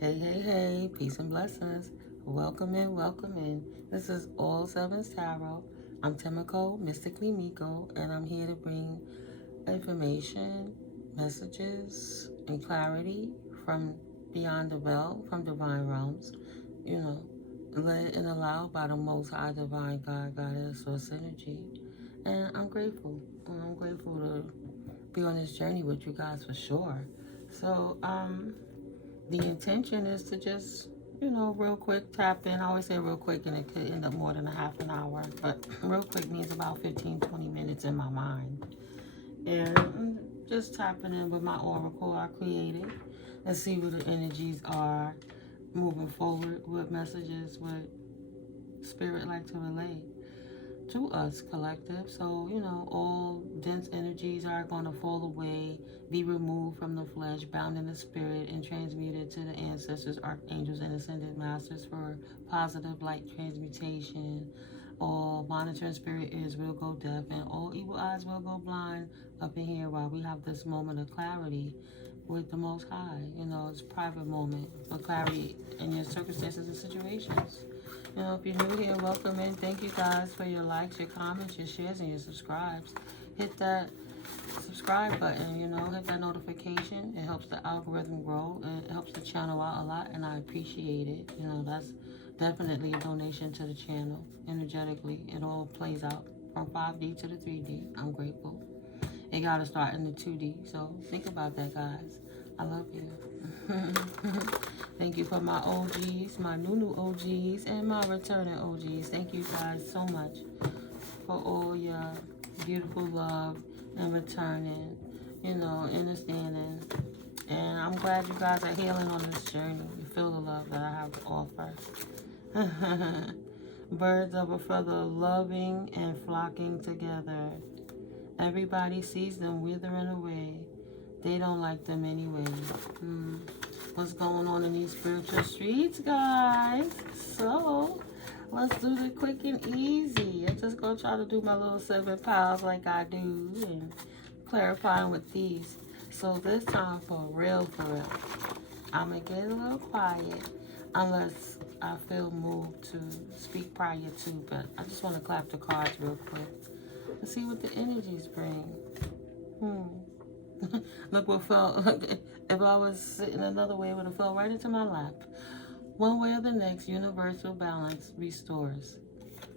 Hey, hey, hey, peace and blessings. Welcome in, welcome in. This is All Sevens Tarot. I'm NeuMico, mystically Miko, and I'm here to bring information, messages, and clarity from beyond the veil, from divine realms, you know, led and allowed by the Most High Divine God, Goddess, Source Energy. And I'm grateful. I'm grateful to be on this journey with you guys for sure. So, the intention is to just, real quick tap in. I always say real quick, and it could end up more than a half an hour, but real quick means about 15-20 minutes in my mind. And just tapping in with my oracle I created and see what the energies are moving forward, what messages would spirit like to relay to us collective. So, all dense energies are going to fall away, be removed from the flesh, bound in the spirit, and transmuted to the ancestors, archangels, and ascended masters for positive light transmutation. All monitoring spirit ears will go deaf, and all evil eyes will go blind up in here while we have this moment of clarity with the Most High. It's a private moment for clarity in your circumstances and situations. If you're new here, welcome in. Thank you guys for your likes, your comments, your shares, and your subscribes. Hit that subscribe button, hit that notification. It helps the algorithm grow, and it helps the channel out a lot, and I appreciate it. That's definitely a donation to the channel. Energetically, it all plays out from 5D to the 3D. I'm grateful. It got to start in the 2D, so think about that, guys. I love you. Thank you for my OGs, my new OGs, and my returning OGs. Thank you guys so much for all your beautiful love and returning, understanding. And I'm glad you guys are healing on this journey. You feel the love that I have to offer. Birds of a feather loving and flocking together. Everybody sees them withering away. They don't like them anyway. What's going on in these spiritual streets, guys? So, let's do the quick and easy. I'm just going to try to do my little 7 piles like I do and clarifying with these. So this time, for real, I'm going to get a little quiet unless I feel moved to speak prior to. But I just want to clap the cards real quick and see what the energies bring. Look what fell. If I was sitting another way, it would have fell right into my lap. One way or the next, universal balance restores.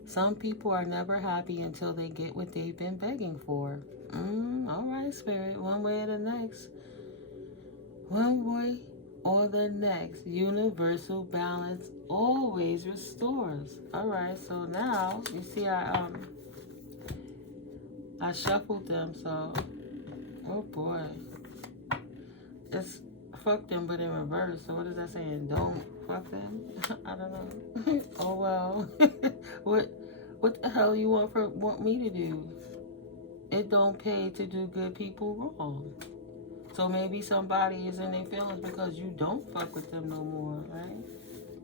Some people are never happy until they get what they've been begging for. All right, Spirit. One way or the next. One way or the next, universal balance always restores. All right, so now you see I shuffled them, so oh boy. It's fuck them, but in reverse. So what is that saying? Don't fuck them? I don't know. Oh well. What the hell you want me to do? It don't pay to do good people wrong. So maybe somebody is in their feelings because you don't fuck with them no more, right?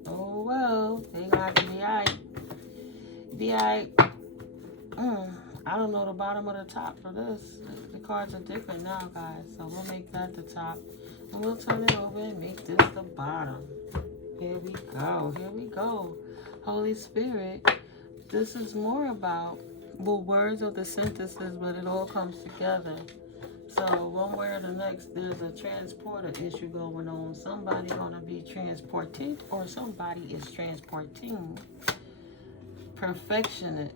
Oh well. They gonna have to be alright. Be alright. I don't know the bottom or the top for this. The cards are different now, guys. So we'll make that the top. And we'll turn it over and make this the bottom. Here we go. Here we go. Holy Spirit, this is more about, well, words of the synthesis, but it all comes together. So one way or the next, there's a transporter issue going on. Somebody gonna be transported, or somebody is transporting. Perfection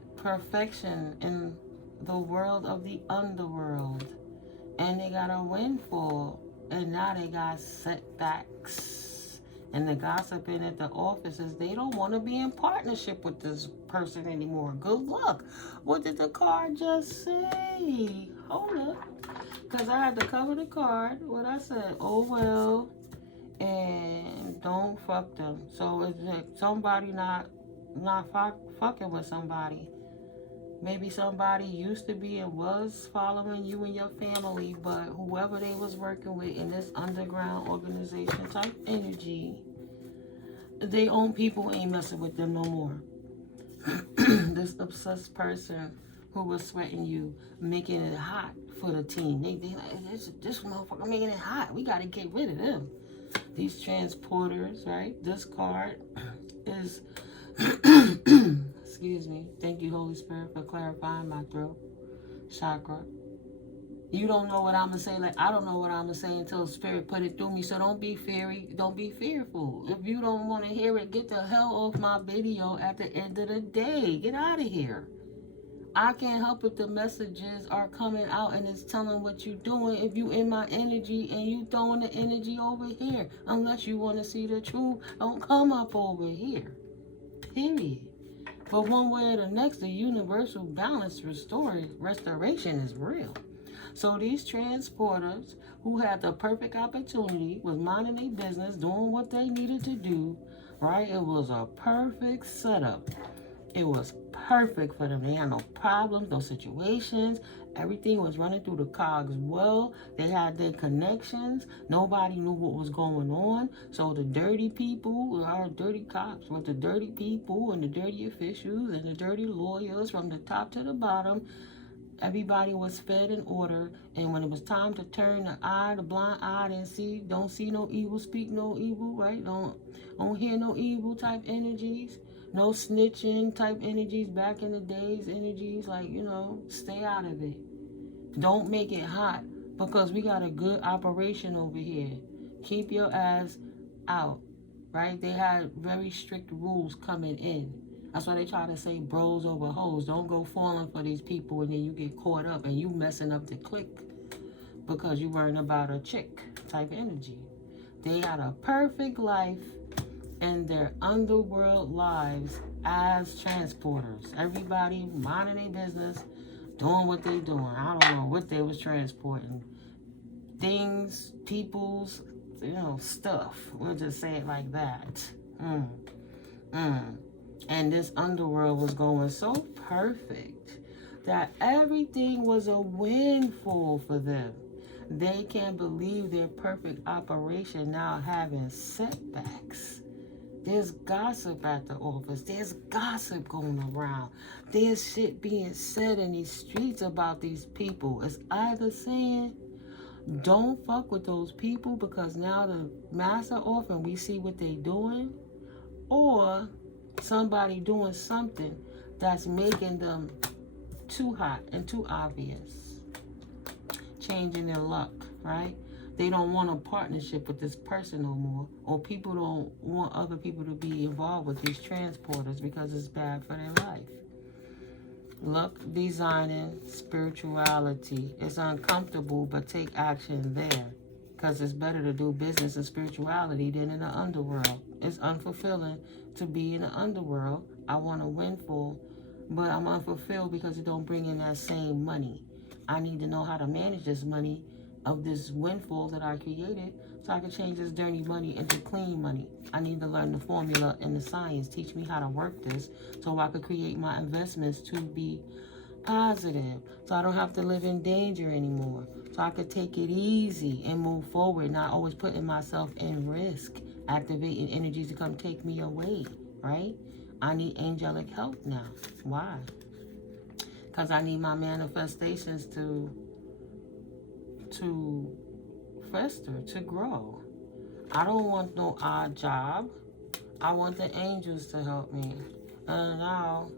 in the world of the underworld. And they got a windfall. And now they got setbacks. And the gossiping at the office is they don't want to be in partnership with this person anymore. Good luck. What did the card just say? Hold up. Because I had to cover the card. What I said, oh well. And don't fuck them. So it's like somebody not fucking with somebody. Maybe somebody used to be and was following you and your family, but whoever they was working with in this underground organization type energy, they own people ain't messing with them no more. This obsessed person who was sweating you, making it hot for the team. They like, this motherfucker making it hot. We got to get rid of them. These transporters, right? This card is, excuse me. Thank you, Holy Spirit, for clarifying my throat chakra. You don't know what I'm going to say. Like, I don't know what I'm going to say until Spirit put it through me. So don't be feary. Don't be fearful. If you don't want to hear it, get the hell off my video at the end of the day. Get out of here. I can't help if the messages are coming out and it's telling what you're doing. If you in my energy and you throwing the energy over here. Unless you want to see the truth, don't come up over here. Period. But one way or the next, the universal balance restoration is real. So these transporters who had the perfect opportunity was minding their business, doing what they needed to do, right? It was a perfect setup. It was perfect for them. They had no problems, no situations. Everything was running through the cogs well. They had their connections. Nobody knew what was going on. So the dirty people, our dirty cops, with the dirty people and the dirty officials and the dirty lawyers from the top to the bottom, everybody was fed in order. And when it was time to turn the blind eye and see, don't see no evil, speak no evil, right? Don't hear no evil type energies. No snitching type energies, back in the days energies, like, stay out of it. Don't make it hot, because we got a good operation over here. Keep your ass out, right? They had very strict rules coming in. That's why they try to say bros over hoes. Don't go falling for these people and then you get caught up and you messing up the clique because you worrying about a chick type energy. They had a perfect life in their underworld lives as transporters. Everybody minding their business, doing what they doing. I don't know what they was transporting. Things, people's, stuff. We'll just say it like that. And this underworld was going so perfect that everything was a windfall for them. They can't believe their perfect operation now having setbacks. There's gossip at the office. There's gossip going around. There's shit being said in these streets about these people. It's either saying, don't fuck with those people because now the masks are off and we see what they doing, or somebody doing something that's making them too hot and too obvious, changing their luck, right? They don't want a partnership with this person no more, or people don't want other people to be involved with these transporters because it's bad for their life. Luck designing spirituality. It's uncomfortable, but take action there, because it's better to do business in spirituality than in the underworld. It's unfulfilling to be in the underworld. I want a windfall, but I'm unfulfilled because it don't bring in that same money. I need to know how to manage this money of this windfall that I created so I can change this dirty money into clean money. I need to learn the formula and the science. Teach me how to work this so I could create my investments to be positive, so I don't have to live in danger anymore, so I could take it easy and move forward, not always putting myself in risk, activating energies to come take me away, right? I need angelic help now. Why? Because I need my manifestations to fester, to grow. I don't want no odd job. I want the angels to help me. And now,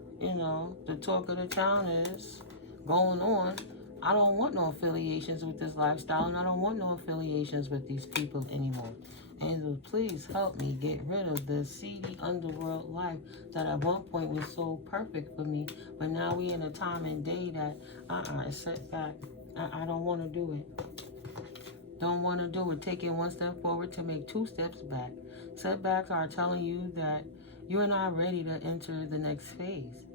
the talk of the town is going on. I don't want no affiliations with this lifestyle, and I don't want no affiliations with these people anymore. Angels, please help me get rid of the seedy underworld life that at one point was so perfect for me, but now we in a time and day that it's set back. I don't want to do it. Don't want to do it. Taking one step forward to make 2 steps back. Setbacks are telling you that you're not ready to enter the next phase.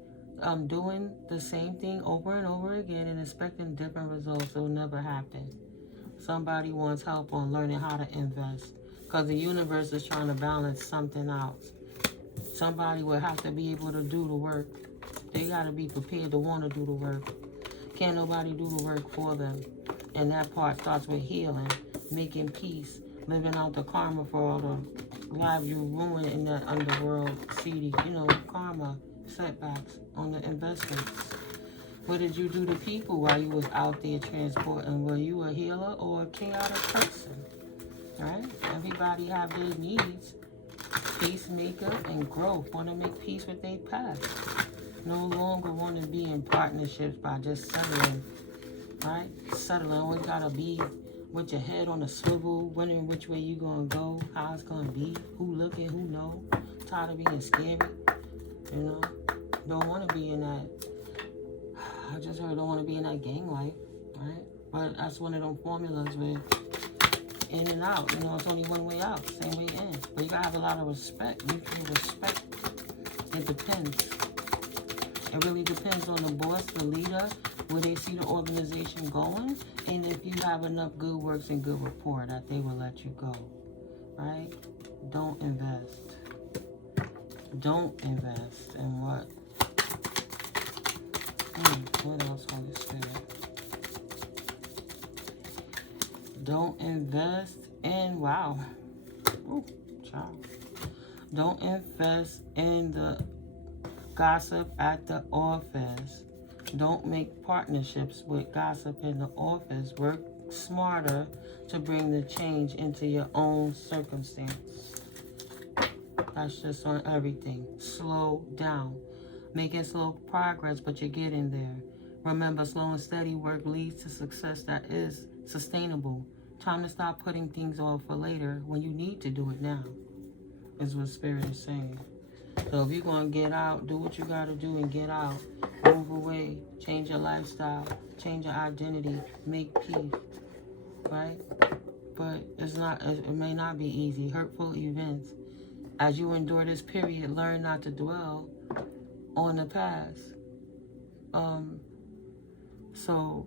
Doing the same thing over and over again and expecting different results will never happen. Somebody wants help on learning how to invest, because the universe is trying to balance something out. Somebody will have to be able to do the work. They got to be prepared to want to do the work. Can't nobody do the work for them. And that part starts with healing, making peace, living out the karma for all the lives you ruined in that underworld seedy, karma, setbacks on the investments. What did you do to people while you was out there transporting? Were you a healer or a chaotic person? right? Everybody have their needs. Peacemaker and growth. Want to make peace with their past. No longer want to be in partnerships by just settling, right? Settling. Always got to be with your head on a swivel, wondering which way you going to go, how it's going to be, who looking, who know. Tired of being scary, you know? Don't want to be in that, I just heard don't want to be in that gang life, right? But that's one of them formulas where in and out, you know, it's only one way out, same way in. But you gotta have a lot of respect, mutual respect. It depends. It really depends on the boss, the leader, where they see the organization going, and if you have enough good works and good rapport that they will let you go, right? Don't invest. Don't invest in what? What else, Holy Spirit? Don't invest in, wow. Ooh, child. Don't invest in the gossip at the office. Don't make partnerships with gossip in the office. Work smarter to bring the change into your own circumstance. That's just on everything. Slow down. Making slow progress, but you're getting there. Remember, slow and steady work leads to success that is sustainable. Time to stop putting things off for later when you need to do it now, is what Spirit is saying. So if you're going to get out, do what you got to do and get out. Move away. Change your lifestyle. Change your identity. Make peace. Right? But it may not be easy. Hurtful events. As you endure this period, learn not to dwell on the past. So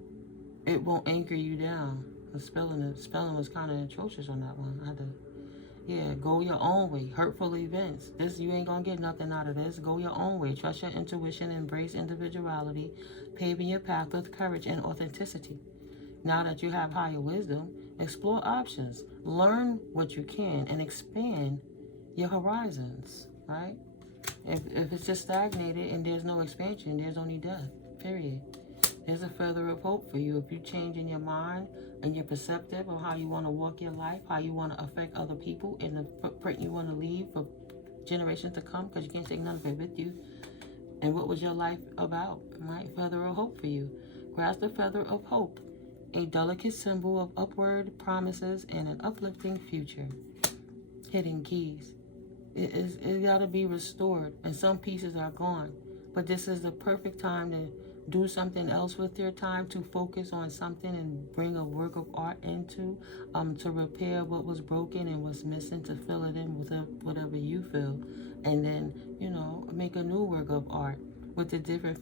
it won't anchor you down. The spelling was kind of atrocious on that one. I had to, go your own way. Hurtful events. You ain't gonna get nothing out of this. Go your own way. Trust your intuition. Embrace individuality. Paving your path with courage and authenticity. Now that you have higher wisdom, explore options. Learn what you can and expand your horizons. Right? If it's just stagnated and there's no expansion, there's only death. Period. There's a feather of hope for you if you change in your mind and you're perceptive of how you want to walk your life, how you want to affect other people, and the footprint you want to leave for generations to come, because you can't take none of it with you. And what was your life about? Right? Feather of hope for you. Grasp the feather of hope, a delicate symbol of upward promises and an uplifting future. Hidden keys. It got to be restored, and some pieces are gone. But this is the perfect time to do something else with your time, to focus on something and bring a work of art into, to repair what was broken and was missing, to fill it in with whatever you feel, and then, make a new work of art with the different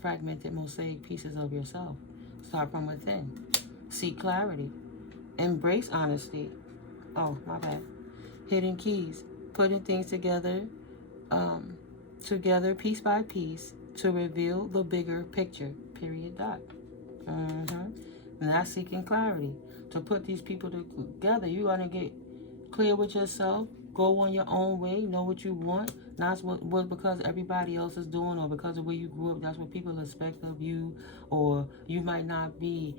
fragmented mosaic pieces of yourself. Start from within. Seek clarity. Embrace honesty. Oh, my bad. Hidden keys. Putting things together piece by piece to reveal the bigger picture. Period. Dot. And that's seeking clarity. To put these people together, you got to get clear with yourself. Go on your own way. Know what you want. Not what because everybody else is doing, or because of where you grew up. That's what people expect of you. Or you might be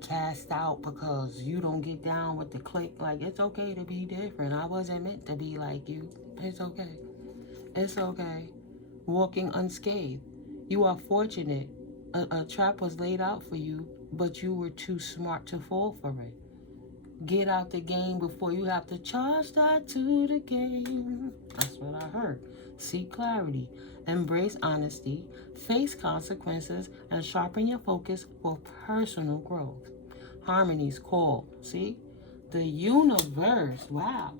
cast out because you don't get down with the clique. Like, it's okay to be different. I wasn't meant to be like you. It's okay. It's okay. Walking unscathed. You are fortunate. A trap was laid out for you, but you were too smart to fall for it. Get out the game before you have to charge that to the game. That's what I heard. Seek clarity. Embrace honesty. Face consequences and sharpen your focus for personal growth. Harmony's call. See? The universe. Wow.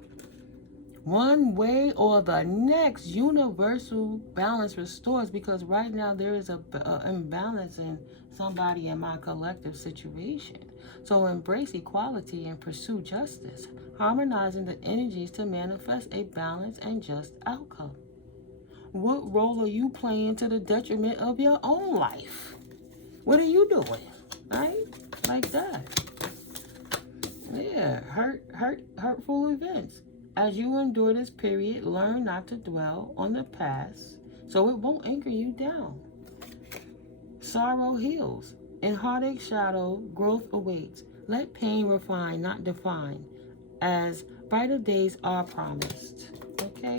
One way or the next, universal balance restores, because right now there is a imbalance in somebody in my collective situation. So embrace equality and pursue justice, harmonizing the energies to manifest a balanced and just outcome. What role are you playing to the detriment of your own life? What are you doing? Right? Like that. Yeah, hurtful events. As you endure this period, learn not to dwell on the past so it won't anchor you down. Sorrow heals. In heartache shadow, growth awaits. Let pain refine, not define. as brighter days are promised. Okay?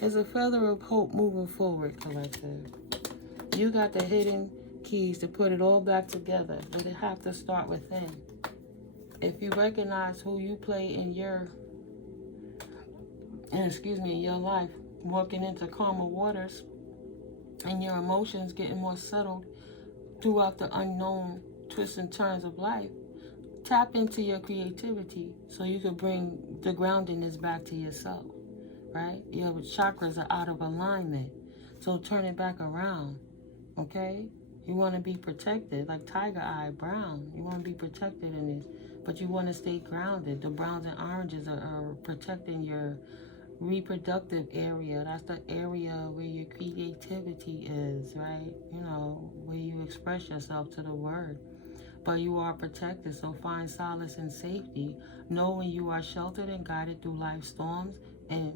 There's a feather of hope moving forward, collective. You got the hidden keys to put it all back together, but it have to start within. If you recognize who you play in your, in your life, walking into calmer waters, and your emotions getting more settled throughout the unknown twists and turns of life, tap into your creativity so you can bring the groundedness back to yourself, right? Your chakras are out of alignment, so turn it back around, okay? You want to be protected, like Tiger Eye Brown. You want to be protected in this, but you want to stay grounded. The browns and oranges are protecting your reproductive area. That's the area where your creativity is, right? You know, where you express yourself to the word. But you are protected, so find solace and safety. Know when you are sheltered and guided through life's storms and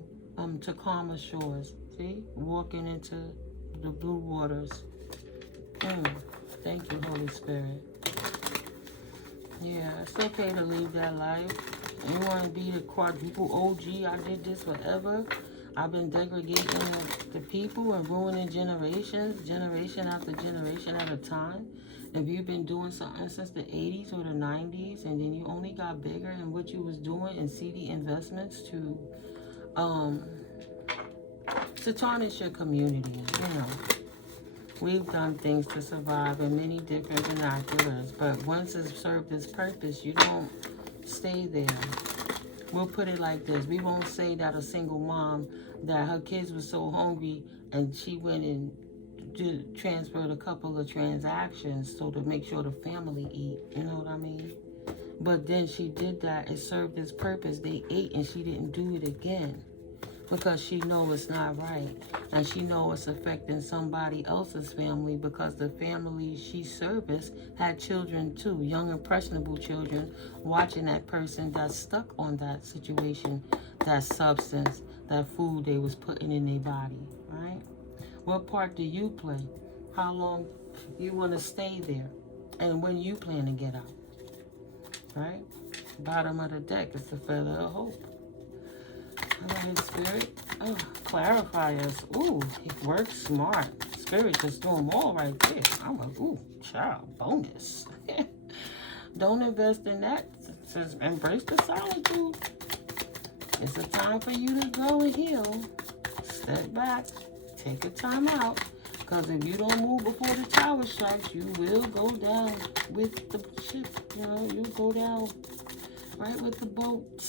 to calmer shores. See? Walking into the blue waters. Thank you, Holy Spirit. Yeah, it's okay to leave that life. You want to be the quadruple OG. I did this forever. I've been degrading the people and ruining generations, generation after generation at a time. If you've been doing something since the 80s or the 90s, and then you only got bigger in what you was doing in seedy investments to tarnish your community, you know. We've done things to survive in many different vernaculars, but once it's served its purpose, you don't stay there. We'll put it like this. We won't say that a single mom, that her kids were so hungry and she went and transferred a couple of transactions so to make sure the family eat. You know what I mean? But then she did that. It served its purpose. They ate and she didn't do it again. Because she know it's not right. And she know it's affecting somebody else's family because the family she serviced had children too, young impressionable children, watching that person that's stuck on that situation, that substance, that food they was putting in their body, right? What part do you play? How long you want to stay there? And when you plan to get out, right? Bottom of the deck is the feather of hope. All right, Spirit. Oh, clarify us. Ooh, it works smart. Spirit just doing more right there. I'm a, child, bonus. Don't invest in that. Just embrace the solitude. It's a time for you to go and heal. Step back. Take a time out. Because if you don't move before the tower strikes, you will go down with the ship. You know, you'll go down right with the boat.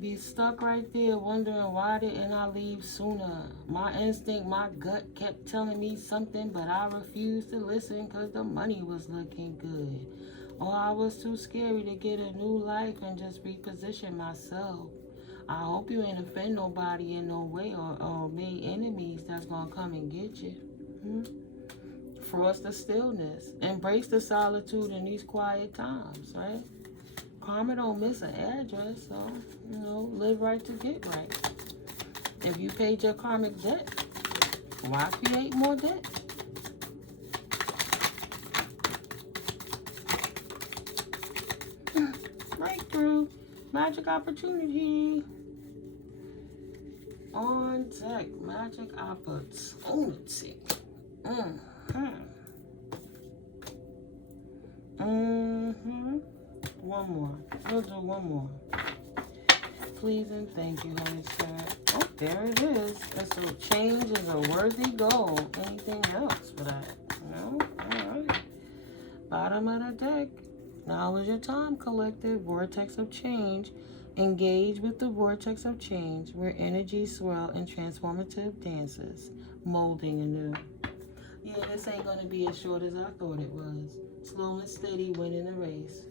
Be stuck right there wondering why didn't I leave sooner. My instinct, my gut kept telling me something, but I refused to listen because the money was looking good. Or I was too scary to get a new life and just reposition myself. I hope you ain't offend nobody in no way or made enemies that's gonna come and get you. Frost the stillness. Embrace the solitude in these quiet times, right? Karma don't miss an address, so, you know, live right to get right. If you paid your karmic debt, why create more debt? Breakthrough, magic opportunity. On deck, magic opportunity. One more. We'll do one more. Please and thank you, Holy Spirit. Oh, there it is. And so change is a worthy goal. Anything else for that? No? All right. Bottom of the deck. Now is your time, collective. Vortex of change. Engage with the vortex of change where energy swirl in transformative dances. Molding anew. Yeah, this ain't going to be as short as I thought it was. Slow and steady winning the race.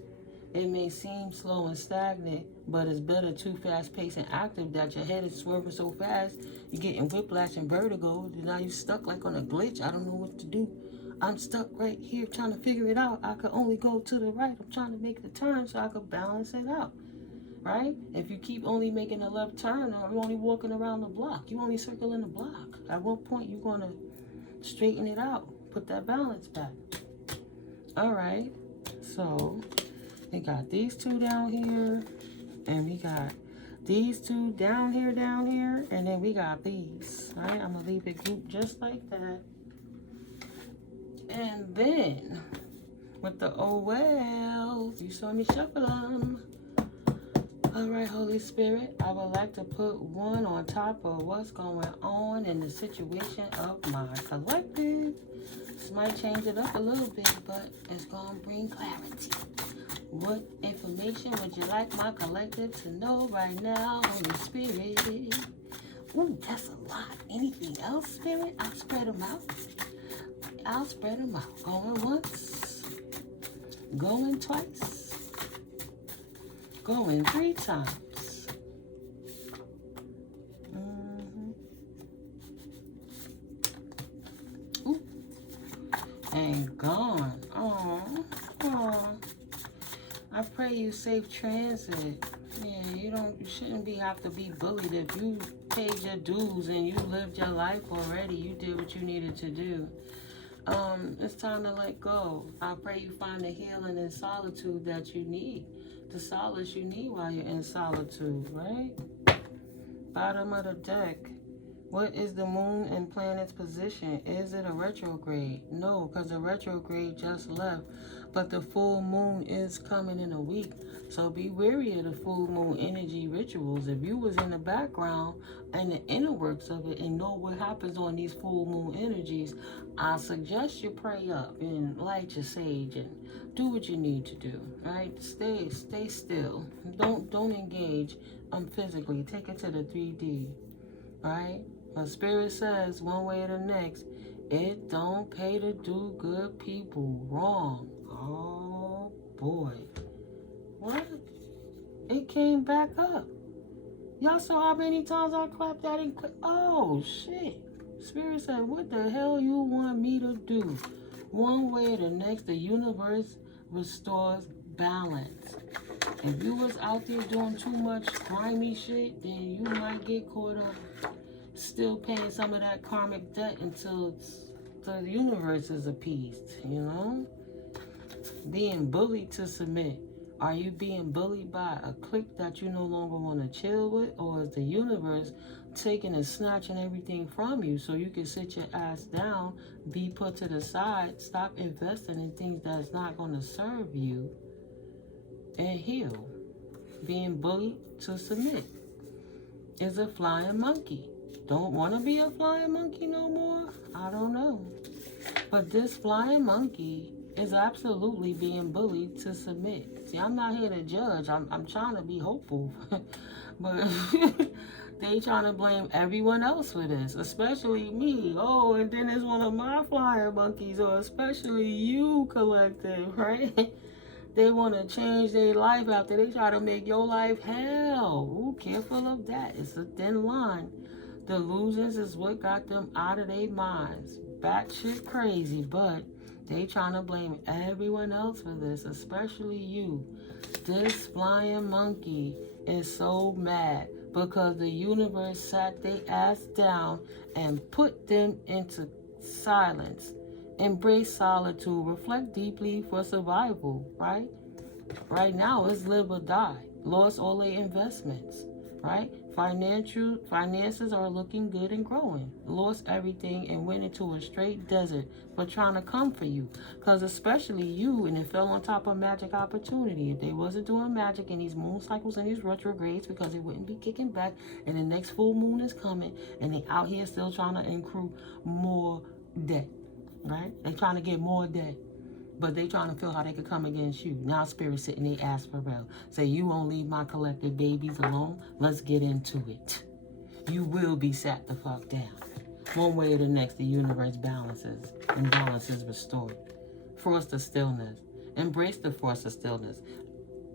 It may seem slow and stagnant, but it's better too fast-paced and active that your head is swerving so fast, you're getting whiplash and vertigo. Now you're stuck like on a glitch. I don't know what to do. I'm stuck right here trying to figure it out. I could only go to the right. I'm trying to make the turn so I could balance it out, right? If you keep only making a left turn or you're only walking around the block, you only circling the block. At what point you're going to straighten it out, put that balance back. All right, so We got these two down here, and we got these two down here, and then we got these. All right, I'm gonna leave it grouped just like that. And then with the OLs, you saw me shuffle them. All right, Holy Spirit, I would like to put one on top of what's going on in the situation of my collective. This might change it up a little bit, but it's going to bring clarity. What information would you like my collective to know right now, Holy Spirit? Ooh, that's a lot. Anything else, Spirit? I'll spread them out. I'll spread them out. Going once, going twice, going 3 times. Ooh. And gone. Oh. I pray you safe transit. Yeah, you shouldn't have to be bullied. If you paid your dues and you lived your life already, you did what you needed to do. It's time to let go. I pray you find the healing and solitude that you need. The solace you need while you're in solitude, right? Bottom of the deck. What is the moon and planet's position? Is it a retrograde? No, because the retrograde just left. But the full moon is coming in a week. So be wary of the full moon energy rituals. If you was in the background and the inner works of it and know what happens on these full moon energies, I suggest you pray up and light your sage and do what you need to do. Right? Stay still. Don't engage physically. Take it to the 3D. Right? But Spirit says one way or the next, it don't pay to do good people wrong. Oh boy. What? It came back up. Y'all saw how many times I clapped that and oh shit. Spirit said, what the hell you want me to do? One way or the next, the universe restores balance. If you was out there doing too much grimy shit, then you might get caught up still paying some of that karmic debt until the universe is appeased, you know? Being bullied to submit. Are you being bullied by a clique that you no longer want to chill with? Or is the universe taking and snatching everything from you so you can sit your ass down, be put to the side, stop investing in things that's not going to serve you, and heal? Being bullied to submit is a flying monkey. Don't want to be a flying monkey no more? I don't know. But this flying monkey is absolutely being bullied to submit. See, I'm not here to judge. I'm trying to be hopeful. But they trying to blame everyone else for this, especially me. Oh, and then it's one of my flying monkeys, or especially you, collective, right? They want to change their life after they try to make your life hell. Ooh, careful of that. It's a thin line. Delusions is what got them out of their minds. Batshit crazy, but they trying to blame everyone else for this, especially you. This flying monkey is so mad because the universe sat their ass down and put them into silence. Embrace solitude. Reflect deeply for survival, right? Right now, it's live or die. Lost all their investments, right? Finances are looking good and growing. Lost everything and went into a straight desert for trying to come for you. Because especially you, and it fell on top of magic opportunity. If they wasn't doing magic in these moon cycles and these retrogrades, because it wouldn't be kicking back, and the next full moon is coming, and they out here still trying to accrue more debt, right? They trying to get more debt. But they trying to feel how they could come against you. Now Spirit sitting their ass for real. Say, you won't leave my collective babies alone. Let's get into it. You will be sat the fuck down. One way or the next, the universe balances. And balance is restored. Force of stillness. Embrace the force of stillness.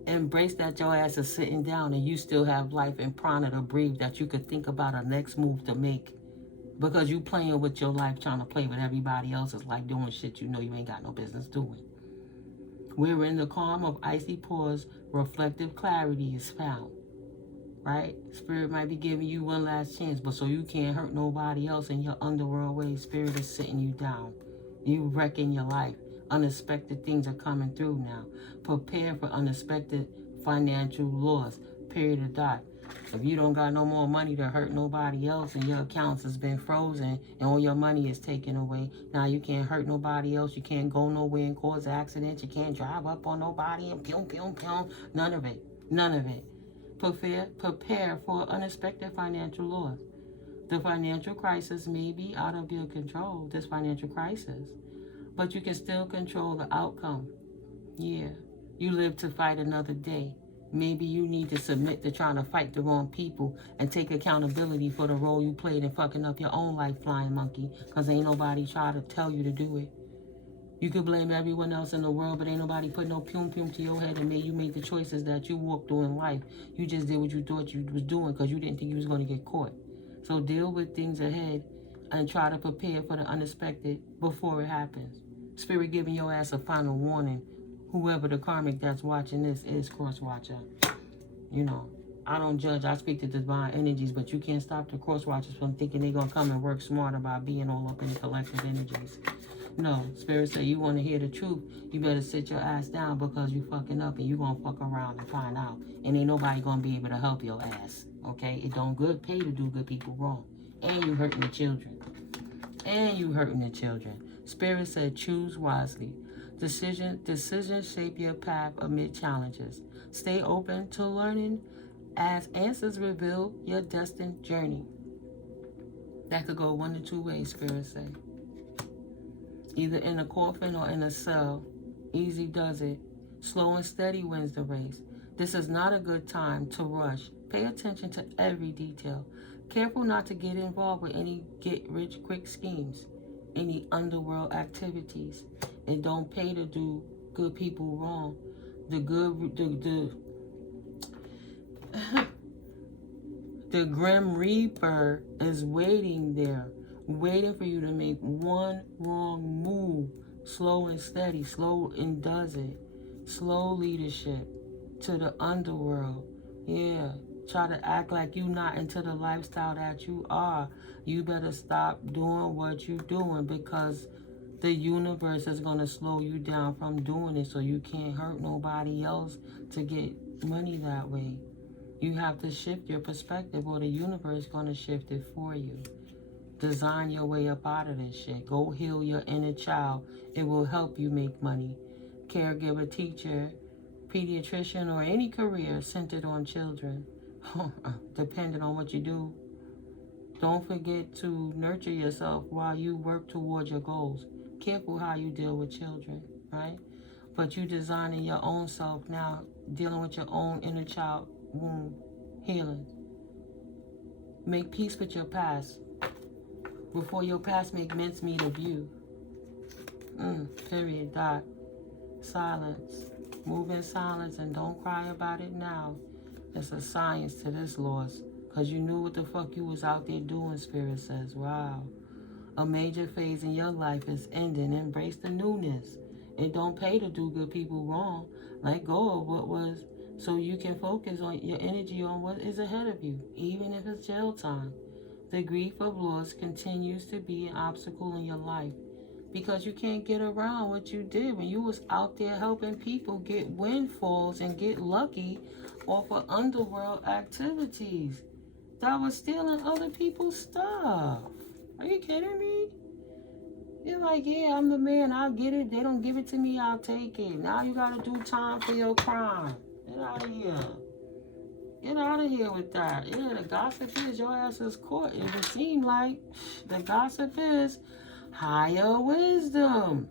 Embrace that your ass is sitting down and you still have life and prana to breathe, that you could think about a next move to make. Because you playing with your life, trying to play with everybody else's life, doing shit you know you ain't got no business doing. We're in the calm of icy pause, reflective clarity is found. Right? Spirit might be giving you one last chance, but so you can't hurt nobody else in your underworld way, Spirit is sitting you down. You wrecking your life. Unexpected things are coming through now. Prepare for unexpected financial loss. Period of dot. If you don't got no more money to hurt nobody else and your accounts has been frozen and all your money is taken away, now you can't hurt nobody else. You can't go nowhere and cause accidents. You can't drive up on nobody and pew, pew, pew. None of it. None of it. Prepare for unexpected financial loss. The financial crisis may be out of your control, this financial crisis, but you can still control the outcome. Yeah. You live to fight another day. Maybe you need to submit to trying to fight the wrong people and take accountability for the role you played in fucking up your own life, flying monkey, because ain't nobody try to tell you to do it. You could blame everyone else in the world, but ain't nobody put no pum to your head and made you make the choices that you walked through in life. You just did what you thought you was doing because you didn't think you was going to get caught. So deal with things ahead and try to prepare for the unexpected before it happens. Spirit giving your ass a final warning. Whoever the karmic that's watching this is, cross-watcher. You know, I don't judge. I speak to divine energies, but you can't stop the cross-watchers from thinking they're going to come and work smarter by being all up in the collective energies. No, Spirit say you want to hear the truth, you better sit your ass down because you fucking up and you going to fuck around and find out. And ain't nobody going to be able to help your ass, okay? It don't pay to do good people wrong. And you hurting the children. And you hurting the children. Spirit said choose wisely. Decisions shape your path amid challenges. Stay open to learning as answers reveal your destined journey. That could go one of two ways, Spirit say. Either in a coffin or in a cell. Easy does it. Slow and steady wins the race. This is not a good time to rush. Pay attention to every detail. Careful not to get involved with any get-rich-quick schemes, any underworld activities. It don't pay to do good people wrong. The Grim Reaper is waiting there, waiting for you to make one wrong move. Slow and steady, slow and does it. Slow leadership to the underworld. Yeah, try to act like you not into the lifestyle that you are. You better stop doing what you doing because the universe is going to slow you down from doing it so you can't hurt nobody else to get money that way. You have to shift your perspective or the universe is going to shift it for you. Design your way up out of this shit. Go heal your inner child. It will help you make money. Caregiver, teacher, pediatrician, or any career centered on children. Depending on what you do. Don't forget to nurture yourself while you work towards your goals. Careful how you deal with children, right? But you designing your own self now, dealing with your own inner child wound healing. Make peace with your past before your past make mincemeat of you. Period. Dot. Silence. Move in silence and don't cry about it now. It's a science to this loss because you knew what the fuck you was out there doing, Spirit says. Wow. A major phase in your life is ending. Embrace the newness. It don't pay to do good people wrong. Let go of what was so you can focus on your energy on what is ahead of you, even if it's jail time. The grief of loss continues to be an obstacle in your life because you can't get around what you did when you was out there helping people get windfalls and get lucky off of underworld activities that was stealing other people's stuff. Are you kidding me? You're like, yeah, I'm the man. I'll get it. They don't give it to me. I'll take it. Now you got to do time for your crime. Get out of here. Get out of here with that. Yeah, the gossip is your ass is caught. It would seem like the gossip is higher wisdom.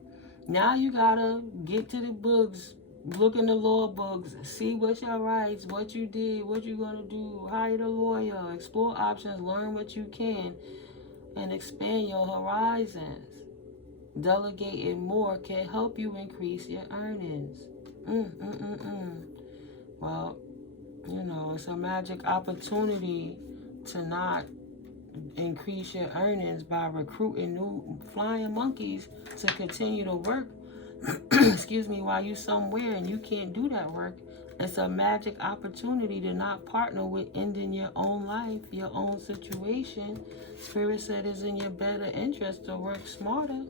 Now you got to get to the books. Look in the law books. See what's your rights, what you did, what you're going to do. Hire the lawyer. Explore options. Learn what you can. And expand your horizons. Delegating more can help you increase your earnings. Well, you know, it's a magic opportunity to not increase your earnings by recruiting new flying monkeys to continue to work, excuse me, while you're somewhere and you can't do that work. It's a magic opportunity to not partner with ending your own life, your own situation. Spirit said it's in your better interest to work smarter.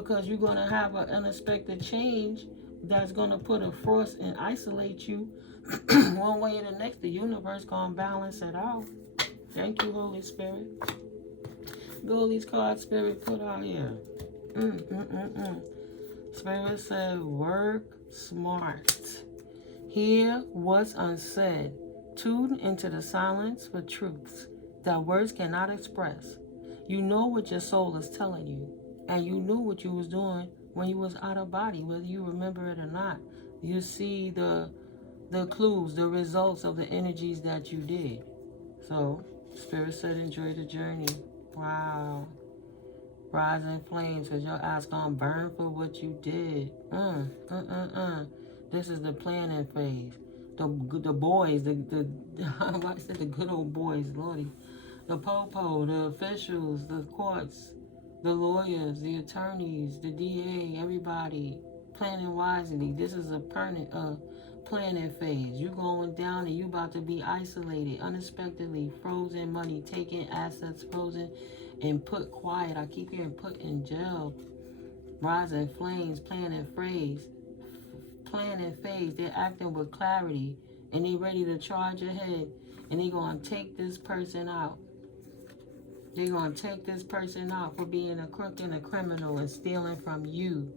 because you're going to have an unexpected change that's going to put a frost and isolate you one way or the next. The universe going to balance it out. Thank you, Holy Spirit. Go these cards Spirit put out here. Spirit said, work smart. Hear what's unsaid. Tune into the silence for truths that words cannot express. You know what your soul is telling you, and you knew what you was doing when you was out of body, whether you remember it or not. You see the clues, the results of the energies that you did. So, Spirit said, enjoy the journey. Wow. Rising flames, because your eyes gonna burn for what you did. This is the planning phase. The boys, I said the good old boys, Lordy. The popo, the officials, the courts, the lawyers, the attorneys, the DA, everybody planning wisely. This is a planning phase. You going down and you about to be isolated, unexpectedly, frozen money, taking assets, frozen, and put quiet. I keep hearing put in jail. Rising flames, planning phase. They're acting with clarity, and they ready to charge ahead, and they going to take this person out. They're going to take this person out for being a crook and a criminal and stealing from you.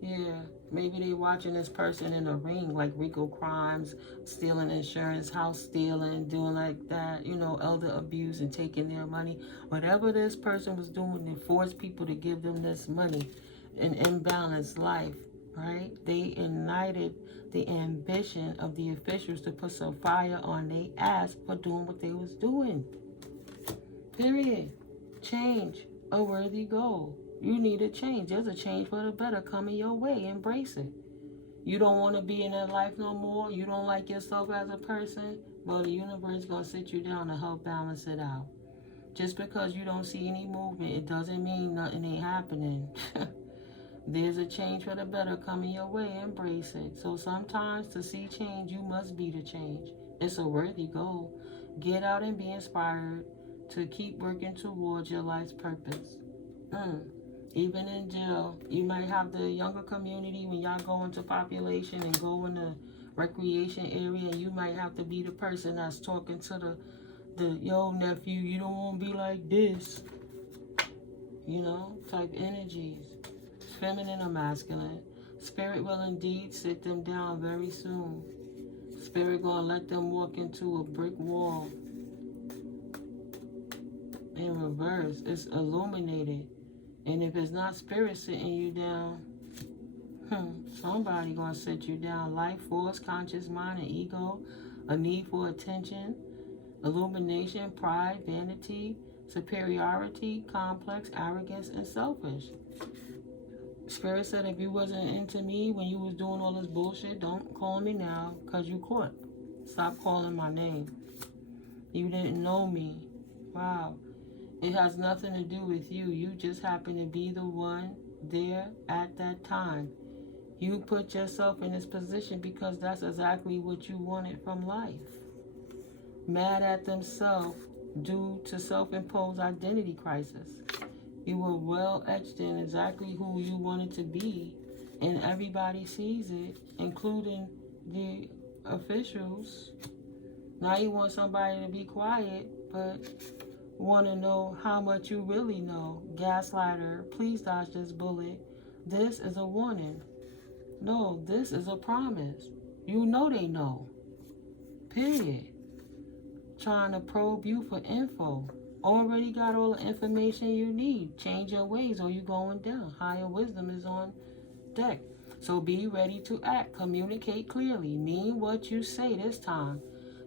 Yeah, maybe they watching this person in a ring, like Rico crimes, stealing insurance, house stealing, doing like that, you know, elder abuse and taking their money. Whatever this person was doing to force people to give them this money, an imbalanced life, right? They ignited the ambition of the officials to put some fire on their ass for doing what they was doing. Period. Change, a worthy goal. You need a change. There's a change for the better coming your way. Embrace it. You don't want to be in that life no more. You don't like yourself as a person. Well, the universe is going to sit you down to help balance it out. Just because you don't see any movement, it doesn't mean nothing ain't happening. There's a change for the better coming your way. Embrace it. So sometimes to see change, you must be the change. It's a worthy goal. Get out and be inspired to keep working towards your life's purpose. Even in jail, you might have the younger community when y'all go into population and go in the recreation area, and you might have to be the person that's talking to the yo nephew, you don't want to be like this, you know, type energies. Feminine or masculine. Spirit will indeed sit them down very soon. Spirit gonna let them walk into a brick wall. In reverse, it's illuminated. And if it's not spirit sitting you down, somebody gonna sit you down. Life force, conscious mind, and ego, a need for attention, illumination, pride, vanity, superiority, complex, arrogance, and selfish. Spirit said, if you wasn't into me when you was doing all this bullshit, don't call me now, because you caught. Stop calling my name. You didn't know me. Wow. It has nothing to do with you. You just happen to be the one there at that time. You put yourself in this position because that's exactly what you wanted from life. Mad at themselves due to self-imposed identity crisis. You were well etched in exactly who you wanted to be, and everybody sees it, including the officials. Now you want somebody to be quiet, but want to know how much you really know. Gaslighter, please dodge this bullet. This is a warning. No, this is a promise. You know they know. Period. Trying to probe you for info. Already got all the information you need. Change your ways or you're going down. Higher wisdom is on deck. So be ready to act. Communicate clearly. Mean what you say this time.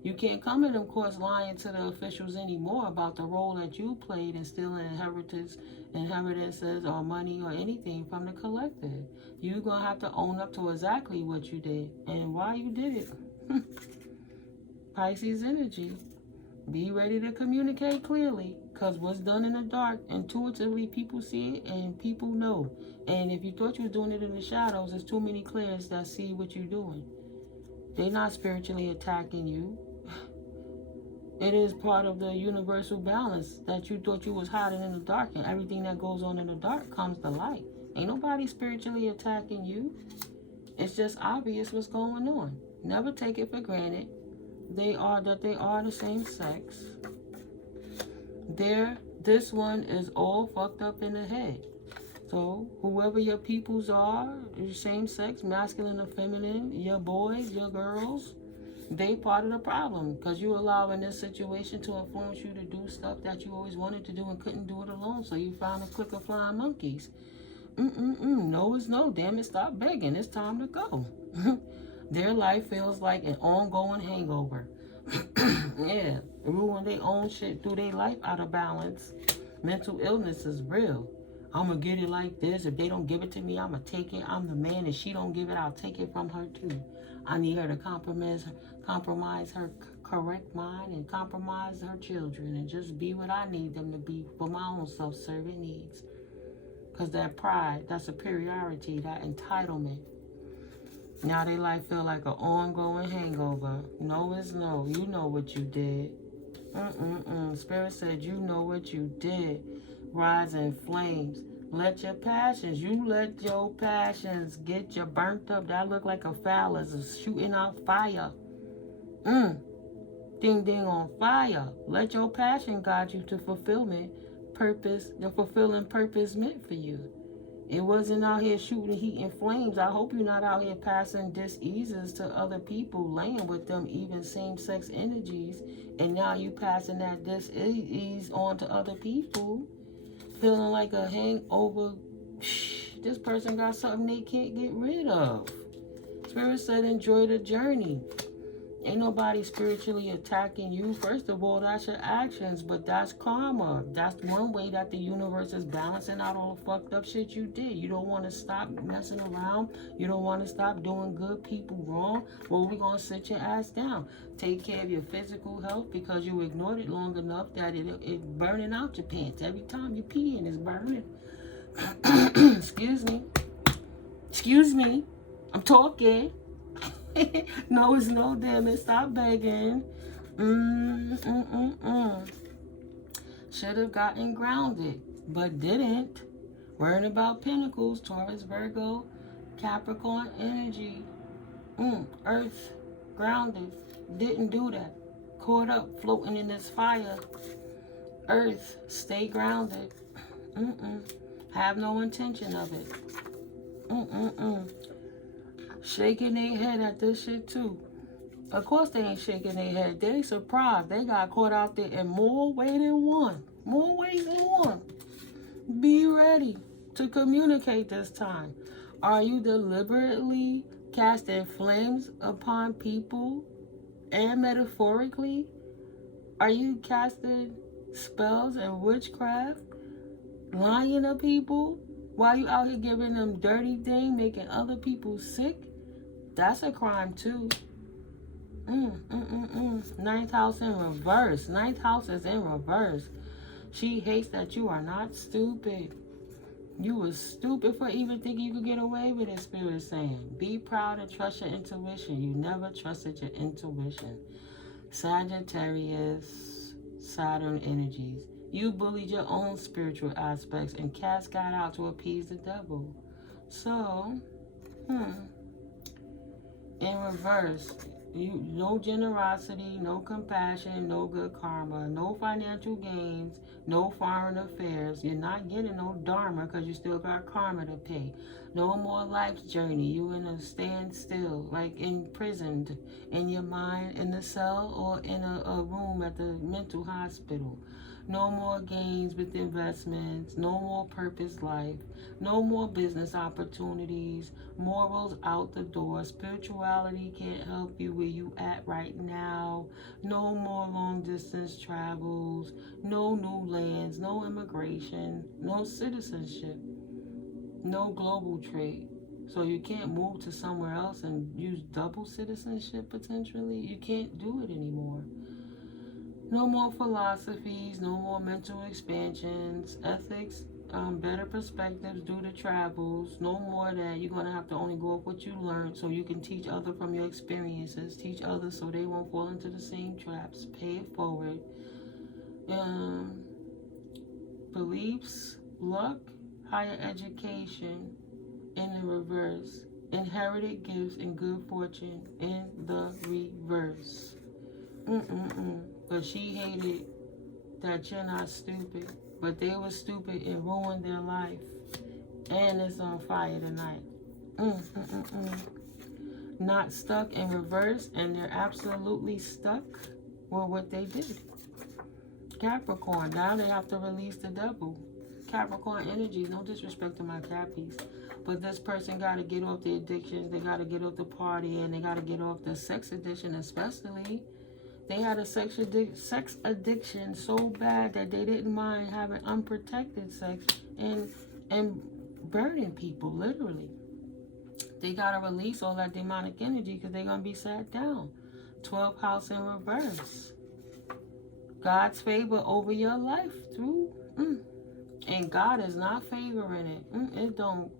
You can't come in them courts lying to the officials anymore about the role that you played in stealing inheritances or money or anything from the collective. You're going to have to own up to exactly what you did and why you did it. Pisces energy. Be ready to communicate clearly, because what's done in the dark, intuitively people see it and people know. And if you thought you were doing it in the shadows, there's too many clairs that see what you're doing. They're not spiritually attacking you. It is part of the universal balance that you thought you was hiding in the dark, and everything that goes on in the dark comes to light. Ain't nobody spiritually attacking you. It's just obvious what's going on. Never take it for granted. They are the same sex. This one is all fucked up in the head. So whoever your peoples are, same sex, masculine or feminine, your boys, your girls, they part of the problem, because you allowing this situation to influence you to do stuff that you always wanted to do and couldn't do it alone. So you found a clique of flying monkeys. No is no. Damn it, stop begging. It's time to go. Their life feels like an ongoing hangover. Yeah, ruin their own shit through their life out of balance. Mental illness is real. I'm going to get it like this. If they don't give it to me, I'm going to take it. I'm the man. If she don't give it, I'll take it from her too. I need her to compromise her correct mind and compromise her children and just be what I need them to be for my own self-serving needs. Because that pride, that superiority, that entitlement, now they life feel like an ongoing hangover. No is no. You know what you did. Spirit said you know what you did. Rise in flames. Let your passions get you burnt up. That look like a phallus is shooting out fire. Ding ding on fire. Let your passion guide you to fulfillment, purpose, the fulfilling purpose meant for you. It wasn't out here shooting heat and flames. I hope you're not out here passing diseases to other people, laying with them, even same-sex energies, and now you passing that disease on to other people, feeling like a hangover. This person got something they can't get rid of. Spirit said enjoy the journey. Ain't nobody spiritually attacking you. First of all, that's your actions, but that's karma. That's one way that the universe is balancing out all the fucked up shit you did. You don't want to stop messing around. You don't want to stop doing good people wrong. Well, we're going to sit your ass down. Take care of your physical health, because you ignored it long enough that it's burning out your pants. Every time you pee in, it's burning. Excuse me. I'm talking. No, it's no, damn it. Stop begging. Should have gotten grounded, but didn't. Worrying about Pentacles, Taurus, Virgo, Capricorn energy. Earth, grounded. Didn't do that. Caught up, floating in this fire. Earth, stay grounded. Have no intention of it. Shaking their head at this shit too. Of course they ain't shaking their head. They surprised. They got caught out there in more ways than one. More ways than one. Be ready to communicate this time. Are you deliberately casting flames upon people? And metaphorically? Are you casting spells and witchcraft? Lying to people? While you out here giving them dirty things, making other people sick? That's a crime too. Ninth house in reverse. Ninth house is in reverse. She hates that you are not stupid. You were stupid for even thinking you could get away with it, Spirit saying. Be proud and trust your intuition. You never trusted your intuition. Sagittarius, Saturn energies. You bullied your own spiritual aspects and cast God out to appease the devil. So, in reverse, no generosity, no compassion, no good karma, no financial gains, no foreign affairs. You're not getting no dharma because you still got karma to pay. No more life's journey. You in a standstill, like imprisoned in your mind, in the cell or in a room at the mental hospital. No more gains with investments, no more purpose life, no more business opportunities, morals out the door, spirituality can't help you where you at right now, no more long distance travels, no new lands, no immigration, no citizenship, no global trade. So you can't move to somewhere else and use double citizenship potentially. You can't do it anymore. No more philosophies, no more mental expansions, ethics, better perspectives due to travels. No more that you're going to have to only go off what you learned so you can teach others from your experiences. Teach others so they won't fall into the same traps. Pay it forward. Beliefs, luck, higher education in the reverse. Inherited gifts and good fortune in the reverse. But she hated that you're not stupid. But they were stupid and ruined their life. And it's on fire tonight. Not stuck in reverse, and they're absolutely stuck with what they did. Capricorn, now they have to release the devil. Capricorn energy, no disrespect to my Cappies, but this person got to get off the addictions, they got to get off the party, and they got to get off the sex addiction especially. They had a sex addiction so bad that they didn't mind having unprotected sex and burning people, literally. They got to release all that demonic energy because they're going to be sat down. 12th house in reverse. God's favor over your life through. And God is not favoring it. It don't.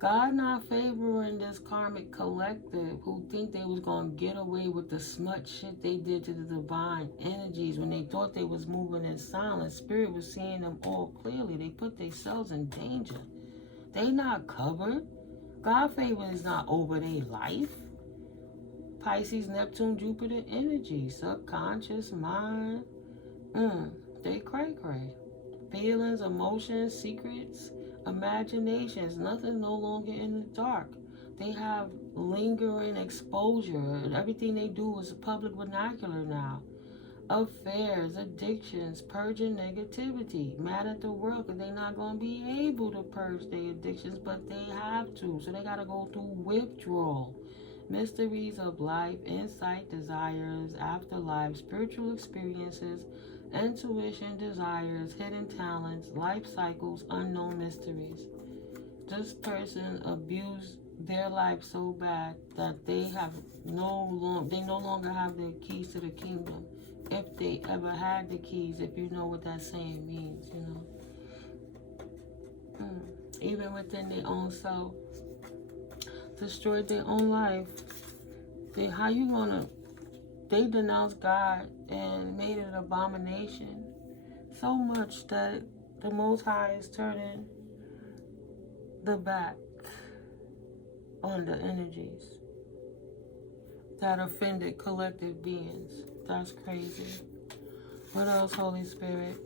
God not favoring this karmic collective who think they was going to get away with the smut shit they did to the divine energies when they thought they was moving in silence. Spirit was seeing them all clearly. They put themselves in danger. They not covered. God favor is not over their life. Pisces, Neptune, Jupiter energy. Subconscious mind. They cray-cray. Feelings, emotions, secrets, imaginations, nothing no longer in the dark. They have lingering exposure. Everything they do is public vernacular now. Affairs, addictions, purging negativity. Mad at the world because they're not going to be able to purge their addictions, but they have to. So they got to go through withdrawal. Mysteries of life, insight, desires, afterlife, spiritual experiences, intuition, desires, hidden talents, life cycles, unknown mysteries. This person abused their life so bad that they no longer have the keys to the kingdom. If they ever had the keys, if you know what that saying means, Even within their own self, destroyed their own life. They denounced God and made it an abomination so much that the Most High is turning the back on the energies that offended collective beings. That's crazy. What else, Holy Spirit?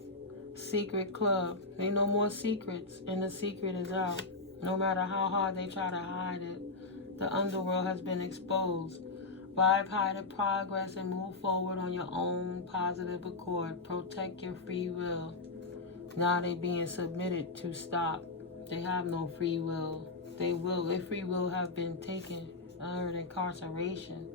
Secret club. Ain't no more secrets, and the secret is out. No matter how hard they try to hide it, the underworld has been exposed. Vibe high to progress and move forward on your own positive accord. Protect your free will. Now they being submitted to stop. They have no free will. Their free will have been taken under incarceration.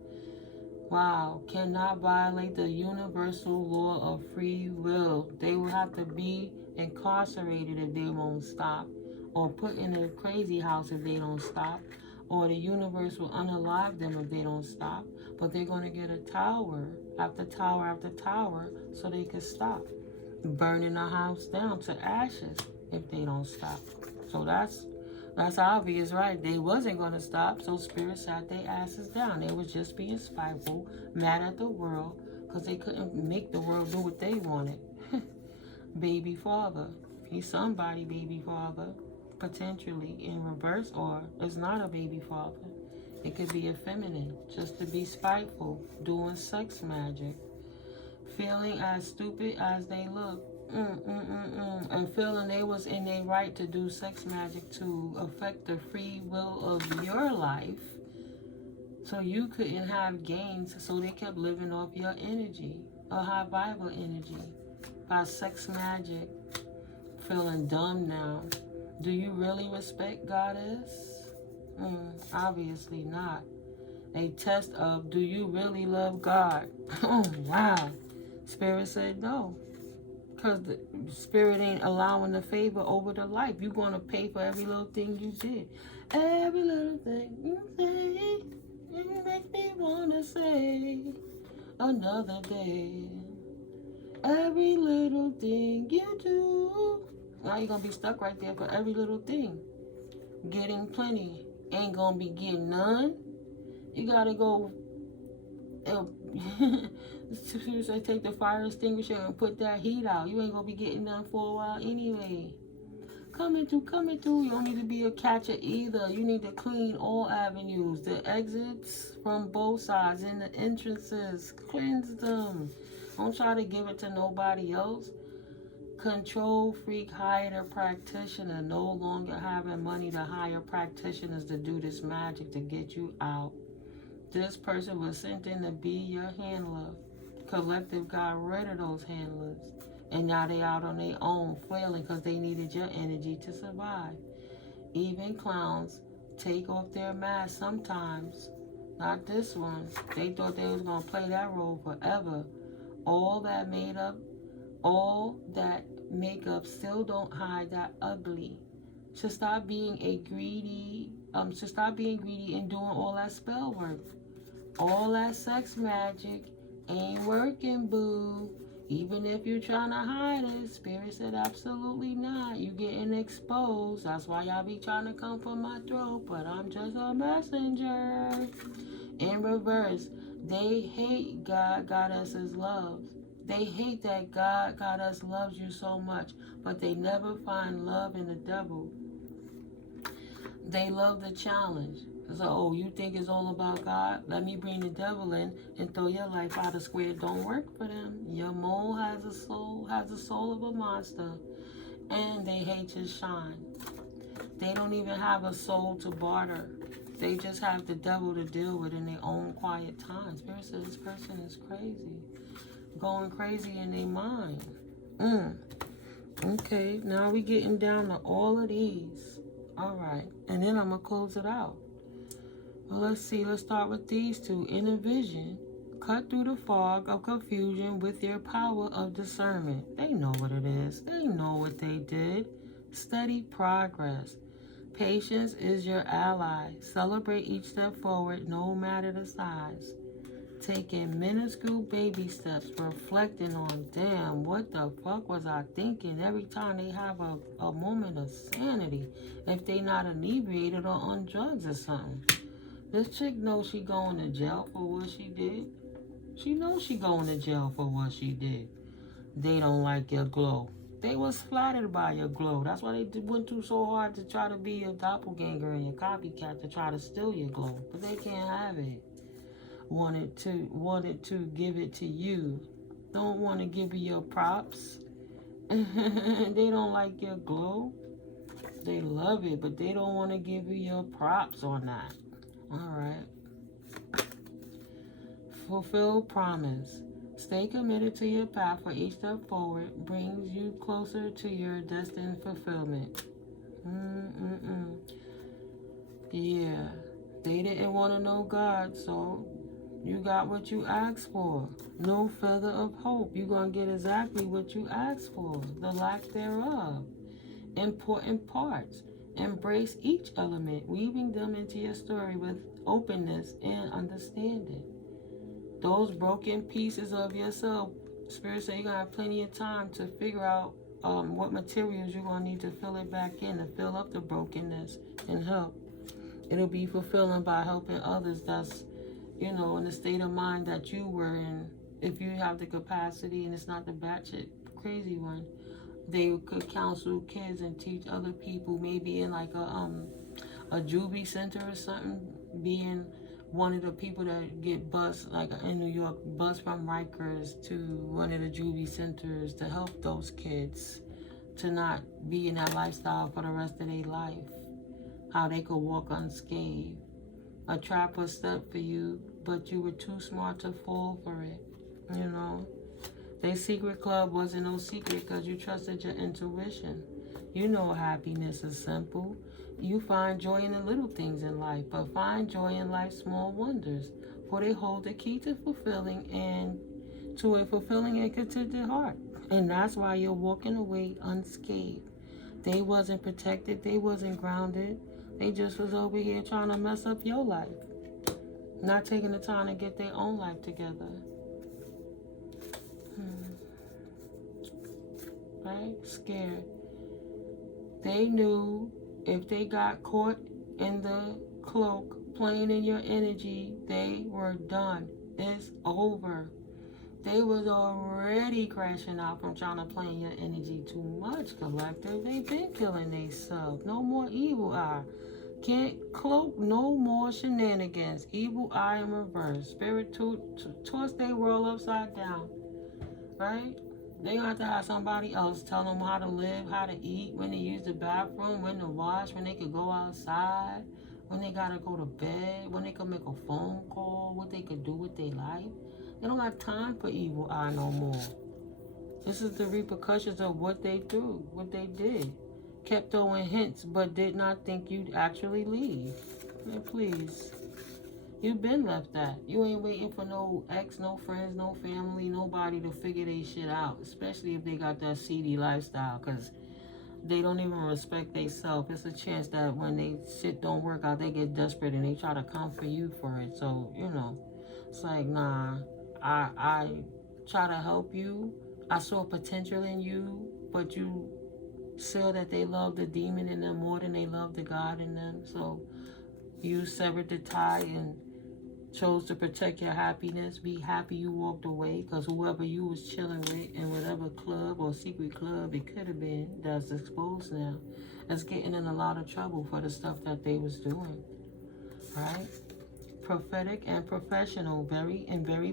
Wow, cannot violate the universal law of free will. They will have to be incarcerated if they won't stop, or put in a crazy house if they don't stop, or the universe will unalive them if they don't stop. But they're going to get a tower after tower after tower so they can stop. Burning the house down to ashes if they don't stop. So that's obvious, right? They wasn't going to stop, so Spirit sat their asses down. They was just being spiteful, mad at the world, because they couldn't make the world do what they wanted. Baby father. He's somebody baby father, potentially in reverse, or it's not a baby father. It could be a feminine, just to be spiteful, doing sex magic, feeling as stupid as they look. And feeling they was in their right to do sex magic to affect the free will of your life, so you couldn't have gains, so they kept living off your energy, a high Bible energy, by sex magic. Feeling dumb now. Do you really respect Goddess? Obviously not. A test of, do you really love God? Oh, wow. Spirit said no. Because the Spirit ain't allowing the favor over the life. You're going to pay for every little thing you did. Every little thing you say, it makes me want to say another day. Every little thing you do, Now you're going to be stuck right there for every little thing. Getting plenty. Ain't going to be getting none. You got to go, say take the fire extinguisher and put that heat out. You ain't going to be getting none for a while anyway. Coming through. You don't need to be a catcher either. You need to clean all avenues, the exits from both sides and the entrances. Cleanse them. Don't try to give it to nobody else. Control freak hired a practitioner. No longer having money to hire practitioners to do this magic to get you out. This person was sent in to be your handler. Collective got rid of those handlers. And now they out on their own, flailing because they needed your energy to survive. Even clowns take off their mask sometimes. Not this one. They thought they was going to play that role forever. All that makeup still don't hide that ugly. Should stop being greedy and doing all that spell work. All that sex magic ain't working, boo. Even if you're trying to hide it, Spirit said absolutely not. You getting exposed. That's why y'all be trying to come for my throat, but I'm just a messenger. In reverse, they hate GodGoddess's love. They hate that GodGoddess loves you so much, but they never find love in the devil. They love the challenge. So, you think it's all about God? Let me bring the devil in and throw your life out of square. Don't work for them. Your mole has the soul of a monster, and they hate your shine. They don't even have a soul to barter. They just have the devil to deal with in their own quiet time. Spirit says this person is crazy. Going crazy in their mind. Okay, now we getting down to all of these. All right, and then I'm going to close it out. Well, let's see. Let's start with these two. In a vision, cut through the fog of confusion with your power of discernment. They know what it is. They know what they did. Steady progress. Patience is your ally. Celebrate each step forward, no matter the size. Taking minuscule baby steps, reflecting on, damn, what the fuck was I thinking? Every time they have a moment of sanity, if they not inebriated or on drugs or something. This chick knows she going to jail for what she did. She knows she going to jail for what she did. They don't like your glow. They was flattered by your glow. That's why they went through so hard to try to be your doppelganger and your copycat to try to steal your glow. But they can't have it. Wanted to give it to you. Don't want to give you your props. They don't like your glow. They love it, but they don't want to give you your props on that. All right. Fulfill promise. Stay committed to your path, for each step forward brings you closer to your destined fulfillment. Yeah. They didn't want to know God, so you got what you asked for. No feather of hope. You're going to get exactly what you asked for. The lack thereof. Important parts. Embrace each element, weaving them into your story with openness and understanding. Those broken pieces of yourself, Spirit said you're going to have plenty of time to figure out what materials you're going to need to fill it back in, to fill up the brokenness and help. It'll be fulfilling by helping others that's, in the state of mind that you were in. If you have the capacity and it's not the batshit crazy one, they could counsel kids and teach other people, maybe in like a juvie center or something, being one of the people that get bused, like in New York, bused from Rikers to one of the juvie centers to help those kids to not be in that lifestyle for the rest of their life. How they could walk unscathed. A trap was set for you, but you were too smart to fall for it, Their secret club wasn't no secret because you trusted your intuition. You know happiness is simple. You find joy in the little things in life, but find joy in life's small wonders, for they hold the key to fulfilling and contented heart. And that's why you're walking away unscathed. They wasn't protected. They wasn't grounded. They just was over here trying to mess up your life. Not taking the time to get their own life together. Right? Scared. They knew if they got caught in the cloak playing in your energy, they were done. It's over. They was already crashing out from trying to play in your energy too much, collective. They been killing themselves. No more evil eye. Can't cloak no more shenanigans. Evil eye in reverse. Spirit toss they world upside down. Right? They gonna have to have somebody else tell them how to live, how to eat, when to use the bathroom, when to wash, when they could go outside, when they gotta go to bed, when they could make a phone call, what they could do with their life. They don't got time for evil eye no more. This is the repercussions of what they threw, what they did. Kept throwing hints, but did not think you'd actually leave. Man, please. You've been left that. You ain't waiting for no ex, no friends, no family, nobody to figure they shit out. Especially if they got that seedy lifestyle, because they don't even respect themselves. It's a chance that when they shit don't work out, they get desperate and they try to come for you for it. So, you know, it's like, nah, I try to help you. I saw potential in you, but you saw that they love the demon in them more than they love the God in them. So you severed the tie and chose to protect your happiness. Be happy you walked away, because whoever you was chilling with in whatever club or secret club it could have been that's exposed now is getting in a lot of trouble for the stuff that they was doing. Right? Prophetic and professional, very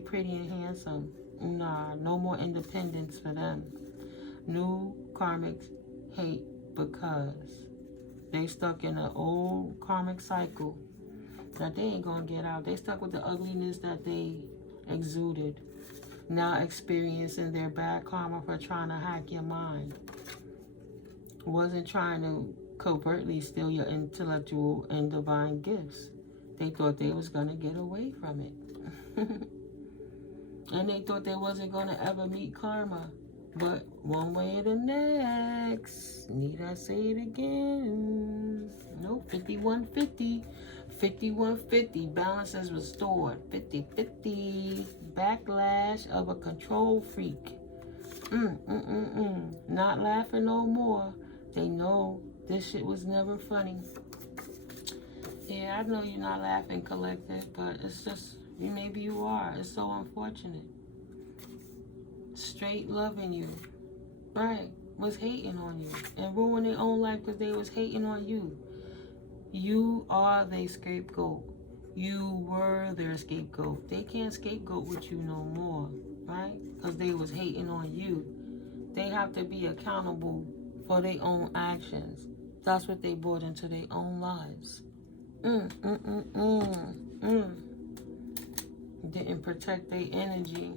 pretty and handsome. Nah, no more independence for them. New karmics hate because they stuck in an old karmic cycle that they ain't gonna get out. They stuck with the ugliness that they exuded. Now experiencing their bad karma for trying to hack your mind. Wasn't trying to covertly steal your intellectual and divine gifts. They thought they was gonna get away from it. And they thought they wasn't gonna ever meet karma. But one way or the next, need I say it again? No, 5150. 5150, balance is restored. 50-50, backlash of a control freak. Not laughing no more. They know this shit was never funny. Yeah, I know you're not laughing, collective, but it's just, maybe you are. It's so unfortunate. Straight loving you, right, was hating on you and ruining their own life because they was hating on you. You are their scapegoat. You were their scapegoat. They can't scapegoat with you no more, right? Because they was hating on you. They have to be accountable for their own actions. That's what they brought into their own lives. Didn't protect their energy.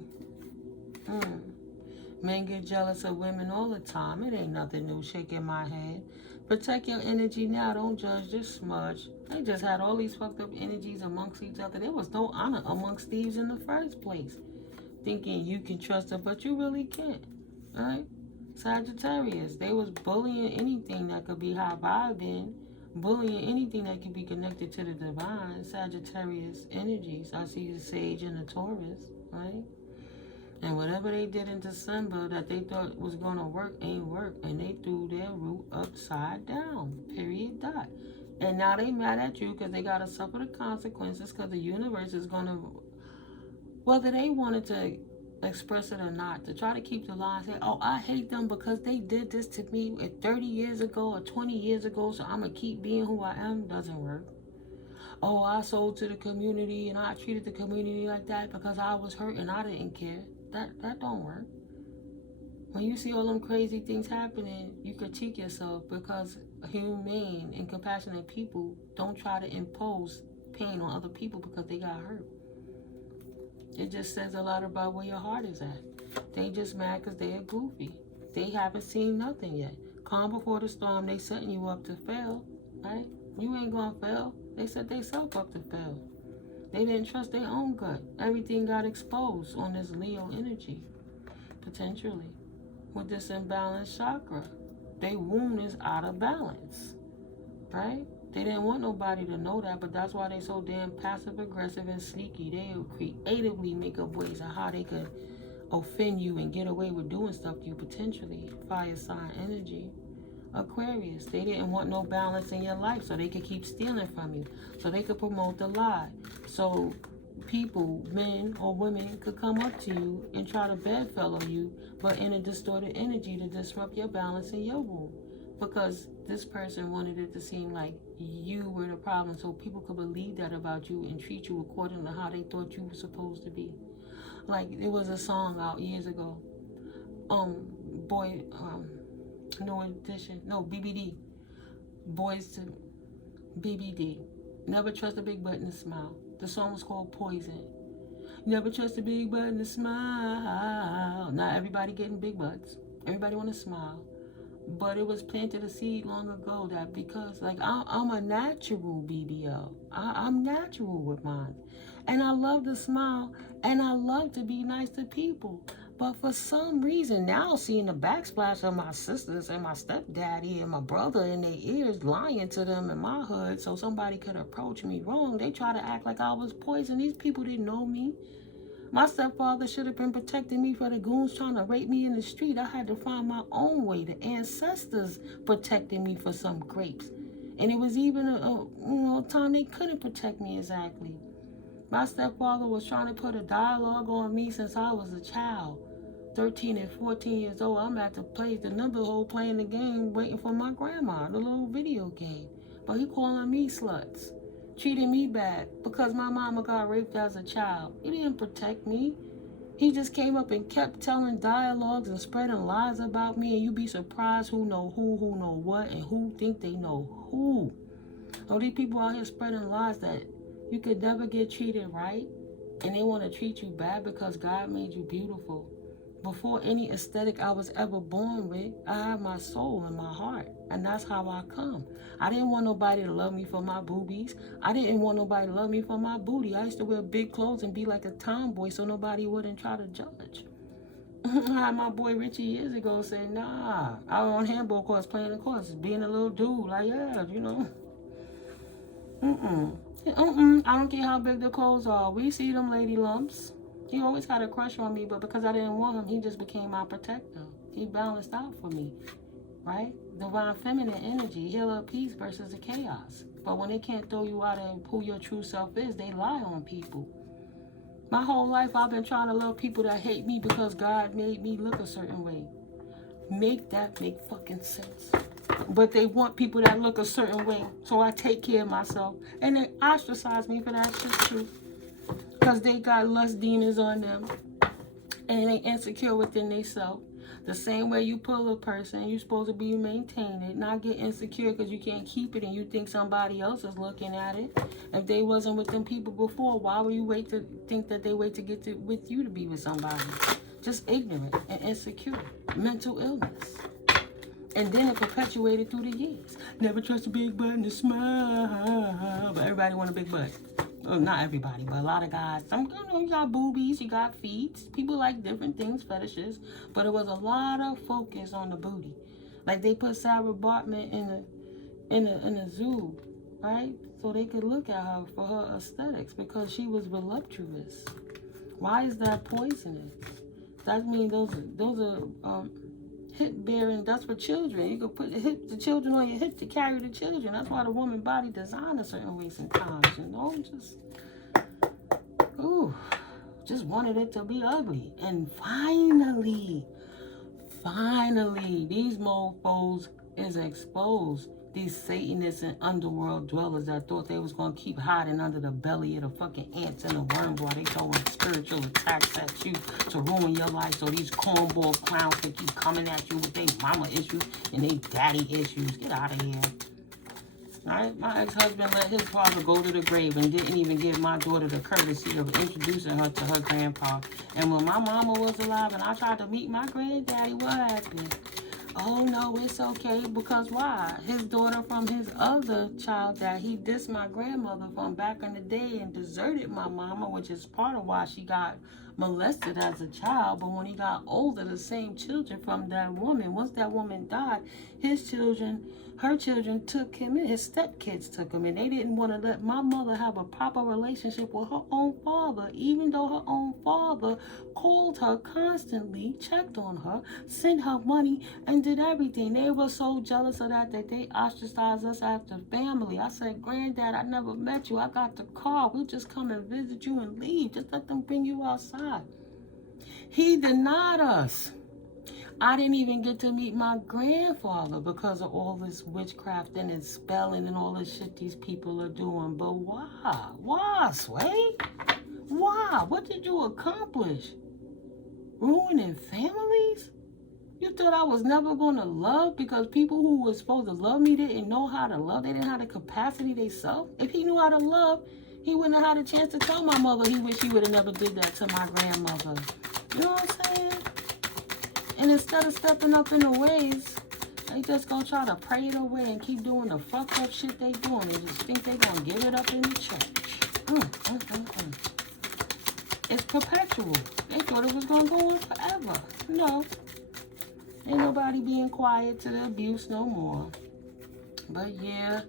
Men get jealous of women all the time. It ain't nothing new, shaking my head. Protect your energy now. Don't judge, just smudge. They just had all these fucked up energies amongst each other. There was no honor amongst thieves in the first place. Thinking you can trust her, but you really can't. Right? Sagittarius, they was bullying anything that could be high vibing, bullying anything that could be connected to the divine. Sagittarius energies. I see the Sage and the Taurus, right? And whatever they did in December that they thought was going to work ain't work. And they threw their root upside down. Period. Dot. And now they mad at you because they got to suffer the consequences because the universe is going to, whether they wanted to express it or not, to try to keep the lie and say, oh, I hate them because they did this to me 30 years ago or 20 years ago, so I'm going to keep being who I am, doesn't work. Oh, I sold to the community and I treated the community like that because I was hurt and I didn't care. That don't work. When you see all them crazy things happening, you critique yourself because humane and compassionate people don't try to impose pain on other people because they got hurt. It just says a lot about where your heart is at. They just mad because they are goofy. They haven't seen nothing yet. Calm before the storm, they setting you up to fail, right? You ain't gonna fail. They set themselves up to fail. They didn't trust their own gut. Everything got exposed on this Leo energy, potentially, with this imbalanced chakra. Their womb is out of balance, right? They didn't want nobody to know that, but that's why they so damn passive-aggressive and sneaky. They creatively make up ways of how they could offend you and get away with doing stuff to you, potentially. Fire sign energy. Aquarius. They didn't want no balance in your life, so they could keep stealing from you, so they could promote the lie. So people, men or women, could come up to you and try to bedfellow you, but in a distorted energy to disrupt your balance in your womb. Because this person wanted it to seem like you were the problem, so people could believe that about you and treat you according to how they thought you were supposed to be. Like, there was a song out years ago. BBD. Boys to BBD. Never trust a big butt and a smile. The song was called Poison. Never trust a big butt and a smile. Not everybody getting big butts. Everybody want to smile. But it was planted a seed long ago that because, like, I'm a natural BBL. I'm natural with mine. And I love to smile, and I love to be nice to people. But for some reason, now seeing the backsplash of my sisters and my stepdaddy and my brother in their ears lying to them in my hood so somebody could approach me wrong, they try to act like I was poison. These people didn't know me. My stepfather should have been protecting me for the goons trying to rape me in the street. I had to find my own way. The ancestors protecting me for some grapes. And it was even a time they couldn't protect me exactly. My stepfather was trying to put a dialogue on me since I was a child. 13 and 14 years old, I'm at the place, the number hole playing the game, waiting for my grandma, the little video game. But he calling me sluts. Treating me bad because my mama got raped as a child. He didn't protect me. He just came up and kept telling dialogues and spreading lies about me, and you'd be surprised who know what, and who think they know who. So these people out here spreading lies that you could never get treated right, and they want to treat you bad because God made you beautiful. Before any aesthetic I was ever born with, I had my soul and my heart, and that's how I come. I didn't want nobody to love me for my boobies. I didn't want nobody to love me for my booty. I used to wear big clothes and be like a tomboy so nobody wouldn't try to judge. I had my boy Richie years ago say, nah, I was on handball courts playing the courts, being a little dude, like, yeah, you know. I don't care how big the clothes are. We see them lady lumps. He always had a crush on me, but because I didn't want him, he just became my protector. He balanced out for me, right? Divine feminine energy, healer of peace versus the chaos. But when they can't throw you out of who your true self is, they lie on people. My whole life, I've been trying to love people that hate me because God made me look a certain way. Make fucking sense. But they want people that look a certain way, so I take care of myself. And they ostracize me for that shit too. Because they got lust demons on them. And they insecure within themselves. The same way you pull a person, you're supposed to be maintain it, not get insecure because you can't keep it and you think somebody else is looking at it. If they wasn't with them people before, why would you wait to think that they wait to get with you to be with somebody? Just ignorant and insecure. Mental illness. And then it perpetuated through the years. Never trust a big butt and a smile. But everybody want a big butt. Well, not everybody, but a lot of guys. Some, you got boobies, you got feet. People like different things, fetishes. But it was a lot of focus on the booty. Like they put Sarah Bartman in a zoo, right? So they could look at her for her aesthetics because she was voluptuous. Why is that poisonous? That means those are hip bearing. That's for children. You could put the children on your hip to carry the children. That's why the woman body designed a certain way sometimes. You know, just wanted it to be ugly. And finally, these mofos is exposed. These Satanists and underworld dwellers that thought they was going to keep hiding under the belly of the fucking ants and the worms while they throwing spiritual attacks at you to ruin your life. So these cornball clowns can keep coming at you with their mama issues and their daddy issues. Get out of here. Alright? My ex-husband let his father go to the grave and didn't even give my daughter the courtesy of introducing her to her grandpa. And when my mama was alive and I tried to meet my granddaddy, what happened? Oh, no, it's okay. Because why? His daughter from his other child that he dissed my grandmother from back in the day and deserted my mama, which is part of why she got molested as a child, but when he got older, the same children from that woman, once that woman died, his children, her children took him in. His stepkids took him in. They didn't want to let my mother have a proper relationship with her own father, even though her own father called her constantly, checked on her, sent her money, and did everything. They were so jealous of that they ostracized us after family. I said, Granddad, I never met you. I got the car. We'll just come and visit you and leave. Just let them bring you outside. He denied us. I didn't even get to meet my grandfather because of all this witchcraft and spelling and all this shit these people are doing. But why? Why, Sway? Why? What did you accomplish? Ruining families? You thought I was never going to love because people who were supposed to love me didn't know how to love? They didn't have the capacity themselves? If he knew how to love, he wouldn't have had a chance to tell my mother he wished he would have never did that to my grandmother. You know what I'm saying? And instead of stepping up in the ways, they just gonna try to pray it away and keep doing the fucked up shit they doing. They just think they gonna give it up in the church. It's perpetual. They thought it was gonna go on forever. No. Ain't nobody being quiet to the abuse no more. But yeah,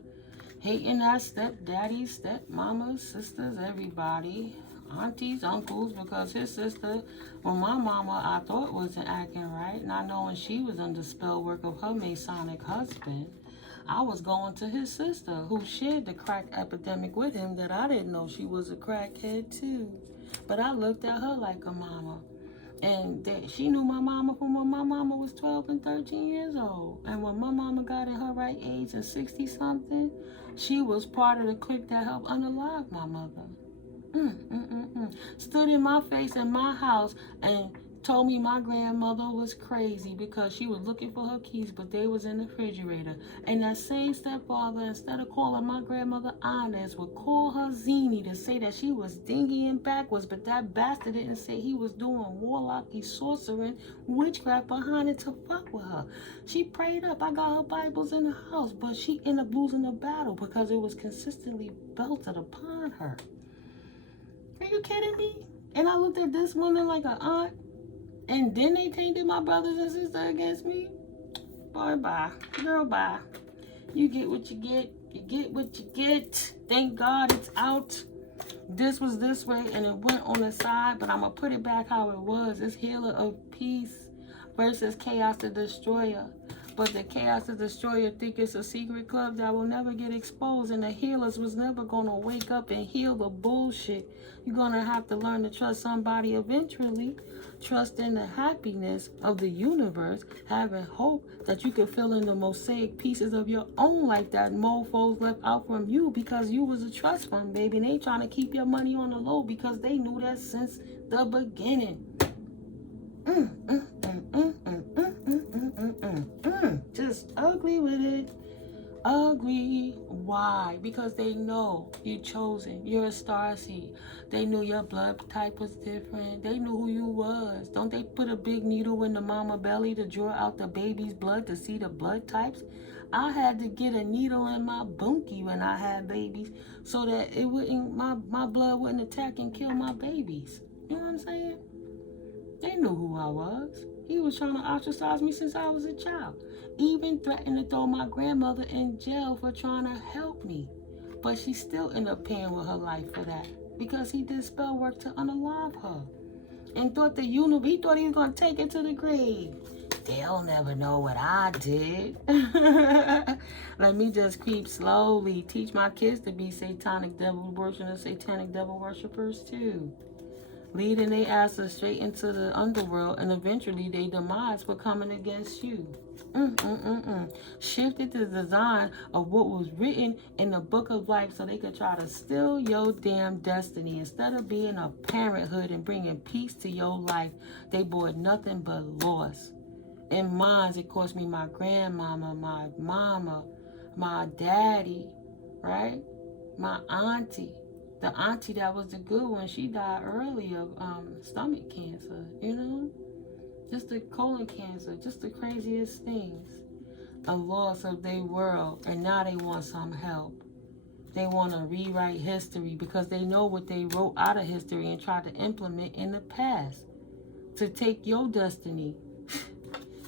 hating that stepdaddy, stepmamas, sisters, everybody. Aunties, uncles, because his sister, well, my mama, I thought wasn't acting right, not knowing she was under spell work of her Masonic husband. I was going to his sister, who shared the crack epidemic with him, that I didn't know she was a crackhead too. But I looked at her like a mama. And she knew my mama from when my mama was 12 and 13 years old. And when my mama got in her right age and 60-something, she was part of the clique that helped unalive my mother. Stood in my face in my house and told me my grandmother was crazy because she was looking for her keys, but they was in the refrigerator. And that same stepfather, instead of calling my grandmother Inez, would call her Zini to say that she was dingy and backwards, but that bastard didn't say he was doing warlocky, sorcering, witchcraft behind it to fuck with her. She prayed up. I got her Bibles in the house, but she ended up losing the battle because it was consistently belted upon her. Are you kidding me? And I looked at this woman like an aunt, and then they tainted my brothers and sisters against me. Boy, bye. Girl, bye. You get what you get. You get what you get. Thank God it's out. This was this way, and it went on the side, but I'm going to put it back how it was. It's Healer of Peace versus Chaos the Destroyer. But the Chaos the Destroyer think it's a secret club that will never get exposed, and the healers was never going to wake up and heal the bullshit. You're going to have to learn to trust somebody eventually. Trust in the happiness of the universe, having hope that you can fill in the mosaic pieces of your own life that mofos left out from you because you was a trust fund, baby. And they trying to keep your money on the low because they knew that since the beginning. Just ugly with it. Ugly. Why? Because they know you're chosen. You're a starseed. They knew your blood type was different. They knew who you was. Don't they put a big needle in the mama belly to draw out the baby's blood to see the blood types? I had to get a needle in my bunkie when I had babies so that it wouldn't, my blood wouldn't attack and kill my babies. You know what I'm saying? They knew who I was. He was trying to ostracize me since I was a child. Even threatened to throw my grandmother in jail for trying to help me. But she still ended up paying with her life for that. Because he did spell work to unalive her. And thought he thought he was going to take it to the grave. They'll never know what I did. Let me just creep slowly. Teach my kids to be satanic devil worshipers, satanic devil worshipers too. Leading their asses straight into the underworld, and eventually their demise for coming against you. Shifted the design of what was written in the book of life so they could try to steal your damn destiny. Instead of being a parenthood and bringing peace to your life, they brought nothing but loss. In mine, it cost me my grandmama, my mama, my daddy, right? My auntie. The auntie that was the good one, she died early of stomach cancer, you know? Just the colon cancer, just the craziest things. A loss of their world, and now they want some help. They want to rewrite history because they know what they wrote out of history and tried to implement in the past to take your destiny.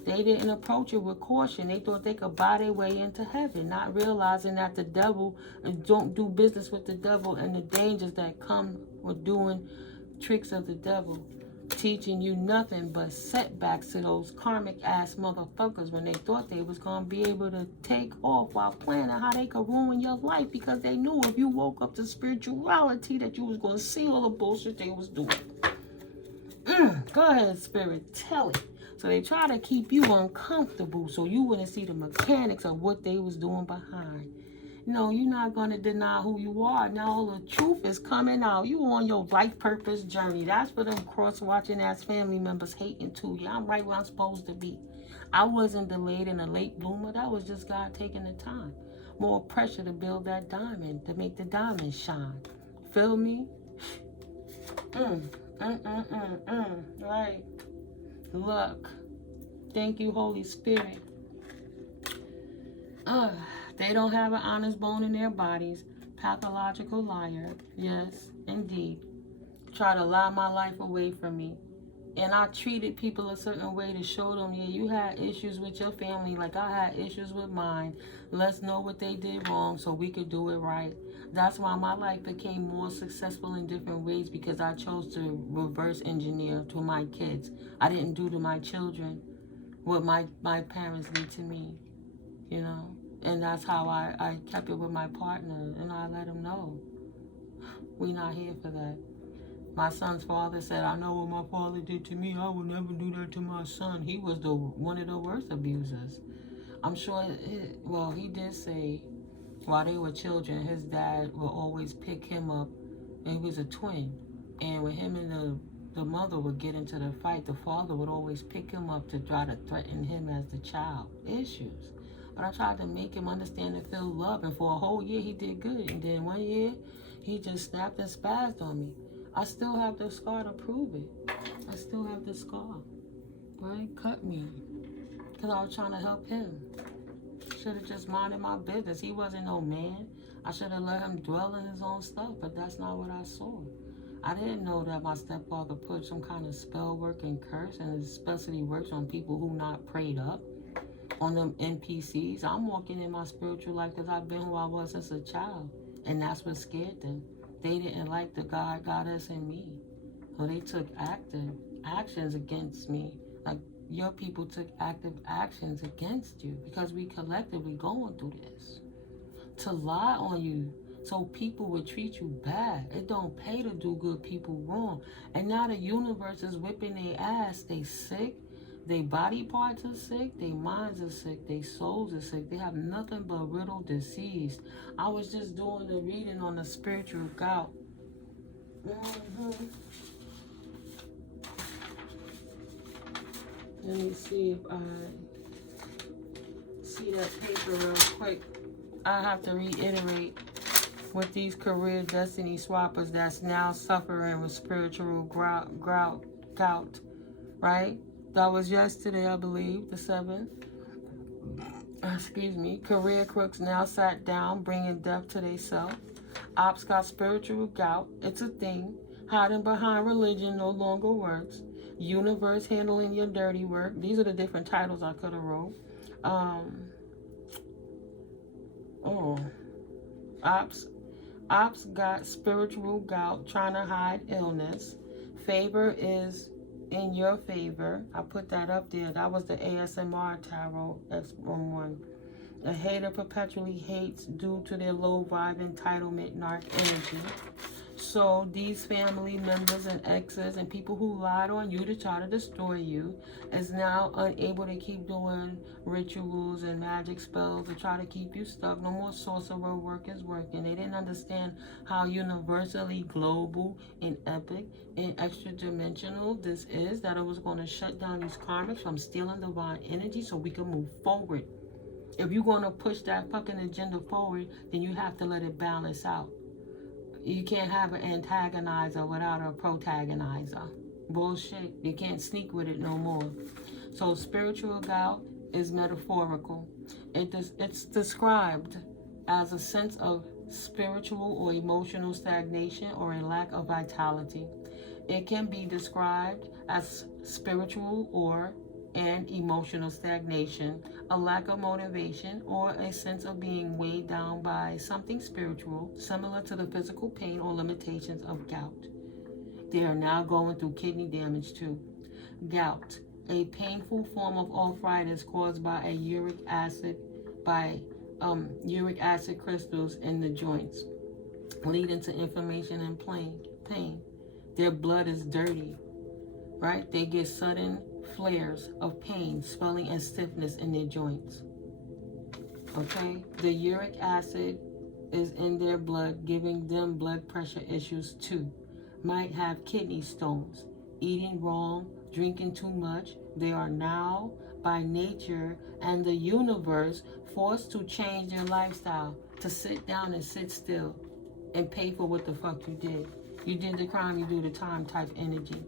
They didn't approach it with caution. They thought they could buy their way into heaven, not realizing that the devil, and don't do business with the devil and the dangers that come with doing tricks of the devil, teaching you nothing but setbacks to those karmic ass motherfuckers when they thought they was going to be able to take off while planning how they could ruin your life, because they knew if you woke up to spirituality that you was going to see all the bullshit they was doing. Go ahead, spirit, tell it. So they try to keep you uncomfortable so you wouldn't see the mechanics of what they was doing behind. No, you're not going to deny who you are. Now all the truth is coming out. You on your life purpose journey. That's for them cross-watching ass family members hating too. Yeah, I'm right where I'm supposed to be. I wasn't delayed and a late bloomer. That was just God taking the time. More pressure to build that diamond, to make the diamond shine. Feel me? Right. Look. Thank you, Holy Spirit. They don't have an honest bone in their bodies. Pathological liar. Yes, indeed. Try to lie my life away from me. And I treated people a certain way to show them, yeah, you had issues with your family like I had issues with mine. Let's know what they did wrong so we could do it right. That's why my life became more successful in different ways, because I chose to reverse engineer to my kids. I didn't do to my children what my parents did to me, you know. And that's how I kept it with my partner, and I let him know, we not here for that. My son's father said, I know what my father did to me. I will never do that to my son. He was one of the worst abusers. I'm sure, he did say, while they were children, his dad would always pick him up, and he was a twin. And when him and the mother would get into the fight, the father would always pick him up to try to threaten him as the child. Issues. But I tried to make him understand and feel love, and for a whole year he did good. And then one year, he just snapped and spazzed on me. I still have the scar to prove it. I still have the scar. Right? Cut me. Because I was trying to help him. Should have just minded my business. He wasn't no man. I should have let him dwell in his own stuff, but that's not what I saw. I didn't know that my stepfather put some kind of spell work and curse, and especially works on people who not prayed up, on them NPCs. I'm walking in my spiritual life because I've been who I was as a child, and that's what scared them. They didn't like the GodGoddess in me. So they took active actions against me. Like your people took active actions against you because we collectively going through this. To lie on you so people would treat you bad. It don't pay to do good people wrong. And now the universe is whipping their ass. They sick. Their body parts are sick, their minds are sick, their souls are sick. They have nothing but riddled disease. I was just doing the reading on the spiritual gout. Let me see if I see that paper real quick. I have to reiterate with these career destiny swappers that's now suffering with spiritual gout, right? That was yesterday, I believe, the 7th. Excuse me. Career crooks now sat down, bringing death to themselves. Ops got spiritual gout. It's a thing. Hiding behind religion no longer works. Universe handling your dirty work. These are the different titles I could have wrote. Ops got spiritual gout, trying to hide illness. Favor is in your favor. I put that up there. That was the ASMR tarot X11. A hater perpetually hates due to their low vibe entitlement narc energy. So these family members and exes and people who lied on you to try to destroy you is now unable to keep doing rituals and magic spells to try to keep you stuck. No more sorcerer work is working. They didn't understand how universally global and epic and extra dimensional this is, that it was going to shut down these karmics from stealing divine energy so we can move forward. If you're going to push that fucking agenda forward, then you have to let it balance out. You can't have an antagonizer without a protagonizer. Bullshit. You can't sneak with it no more. So spiritual gout is metaphorical. It's described as a sense of spiritual or emotional stagnation, or a lack of vitality. It can be described as spiritual or and emotional stagnation, a lack of motivation, or a sense of being weighed down by something spiritual, similar to the physical pain or limitations of gout. They are now going through kidney damage too. Gout, a painful form of arthritis caused by uric acid crystals in the joints, leading to inflammation and pain. Their blood is dirty, right? They get sudden flares of pain, swelling, and stiffness in their joints. Okay? The uric acid is in their blood, giving them blood pressure issues too. Might have kidney stones, eating wrong, drinking too much. They are now, by nature and the universe, forced to change their lifestyle, to sit down and sit still and pay for what the fuck you did. You did the crime, you do the time type energy.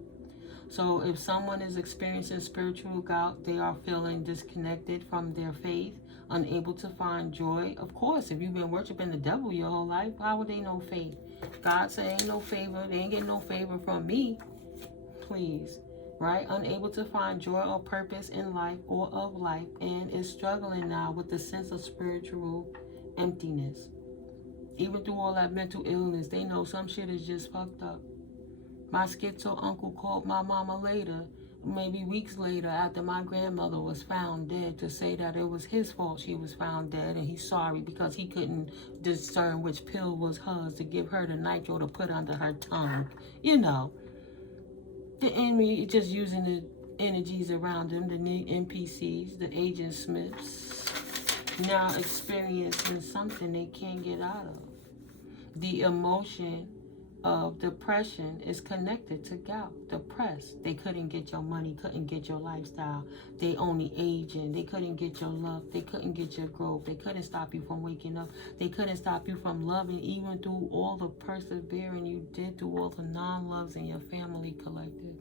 So if someone is experiencing spiritual gout, they are feeling disconnected from their faith, unable to find joy. Of course, if you've been worshiping the devil your whole life, how would they know faith? God said ain't no favor. They ain't getting no favor from me. Please. Right? Unable to find joy or purpose in life or of life, and is struggling now with the sense of spiritual emptiness. Even through all that mental illness, they know some shit is just fucked up. My schizo uncle called my mama later, maybe weeks later, after my grandmother was found dead, to say that it was his fault she was found dead, and he's sorry because he couldn't discern which pill was hers to give her the nitro to put under her tongue. You know, the enemy just using the energies around them, the NPCs, the Agent Smiths, now experiencing something they can't get out of. The emotion of depression is connected to gout. Depressed. They couldn't get your money, couldn't get your lifestyle. They only aging. They couldn't get your love. They couldn't get your growth. They couldn't stop you from waking up. They couldn't stop you from loving, even through all the persevering you did, through all the non-loves in your family collective.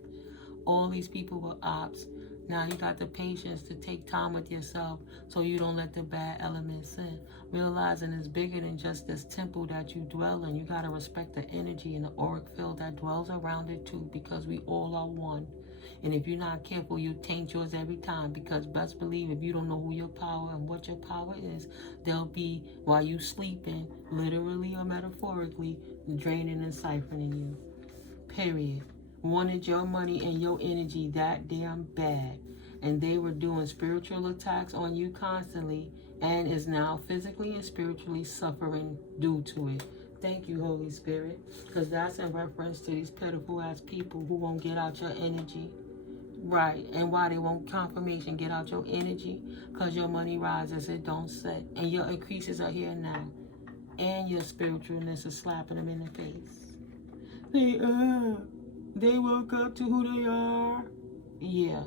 All these people were ops. Now you got the patience to take time with yourself so you don't let the bad elements in. Realizing it's bigger than just this temple that you dwell in. You got to respect the energy and the auric field that dwells around it too, because we all are one. And if you're not careful, you taint yours every time, because best believe if you don't know who your power and what your power is, they'll be, while you sleeping, literally or metaphorically, draining and siphoning you. Period. Wanted your money and your energy that damn bad, and they were doing spiritual attacks on you constantly, and is now physically and spiritually suffering due to it. Thank you, Holy Spirit, because that's in reference to these pitiful ass people who won't get out your energy. Right. And why they won't confirmation get out your energy? Because your money rises, it don't set, and your increases are here now, and your spiritualness is slapping them in the face. They woke up to who they are. Yeah.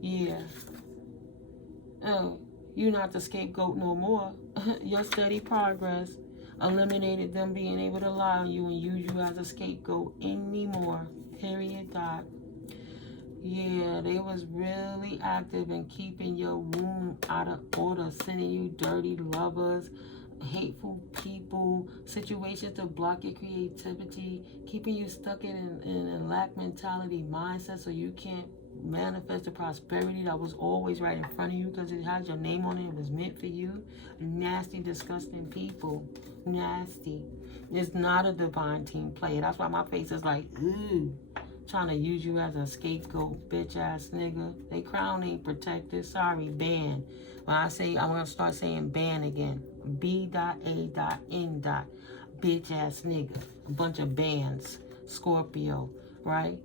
Yeah. Oh, you're not the scapegoat no more. Your steady progress eliminated them being able to lie on you and use you as a scapegoat anymore. Period. Dot. Yeah, they was really active in keeping your womb out of order, sending you dirty lovers, hateful people, situations to block your creativity, keeping you stuck in a lack mentality mindset so you can't manifest the prosperity that was always right in front of you because it has your name on it. It was meant for you. Nasty, disgusting people. Nasty. It's not a divine team play. That's why my face is like, ooh, trying to use you as a scapegoat, bitch ass nigga. They crown ain't protected. Sorry, ban. When I say, I'm going to start saying ban again. B.A.N. Bitch ass nigga. A bunch of bans. Scorpio, right?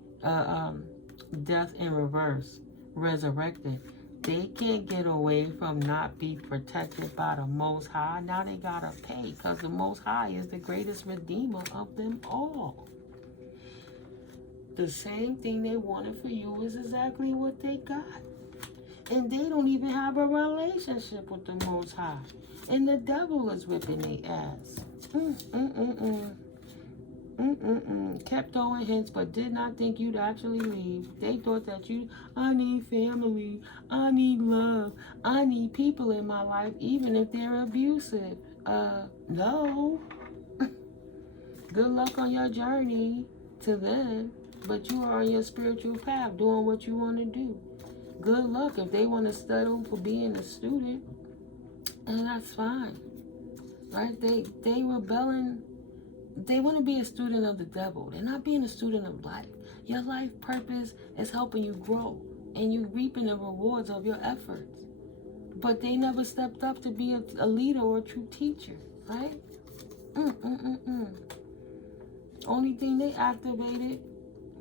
Death in reverse. Resurrected. They can't get away from not be protected by the Most High. Now they got to pay because the Most High is the greatest redeemer of them all. The same thing they wanted for you is exactly what they got. And they don't even have a relationship with the Most High. And the devil is whipping their ass. Kept throwing hints, but did not think you'd actually leave. They thought that I need family, I need love, I need people in my life, even if they're abusive. No. Good luck on your journey to them, but you are on your spiritual path doing what you want to do. Good luck. If they want to settle for being a student, and that's fine, right? They rebelling. They want to be a student of the devil. They're not being a student of life. Your life purpose is helping you grow, and you reaping the rewards of your efforts. But they never stepped up to be a leader or a true teacher, right? Only thing they activated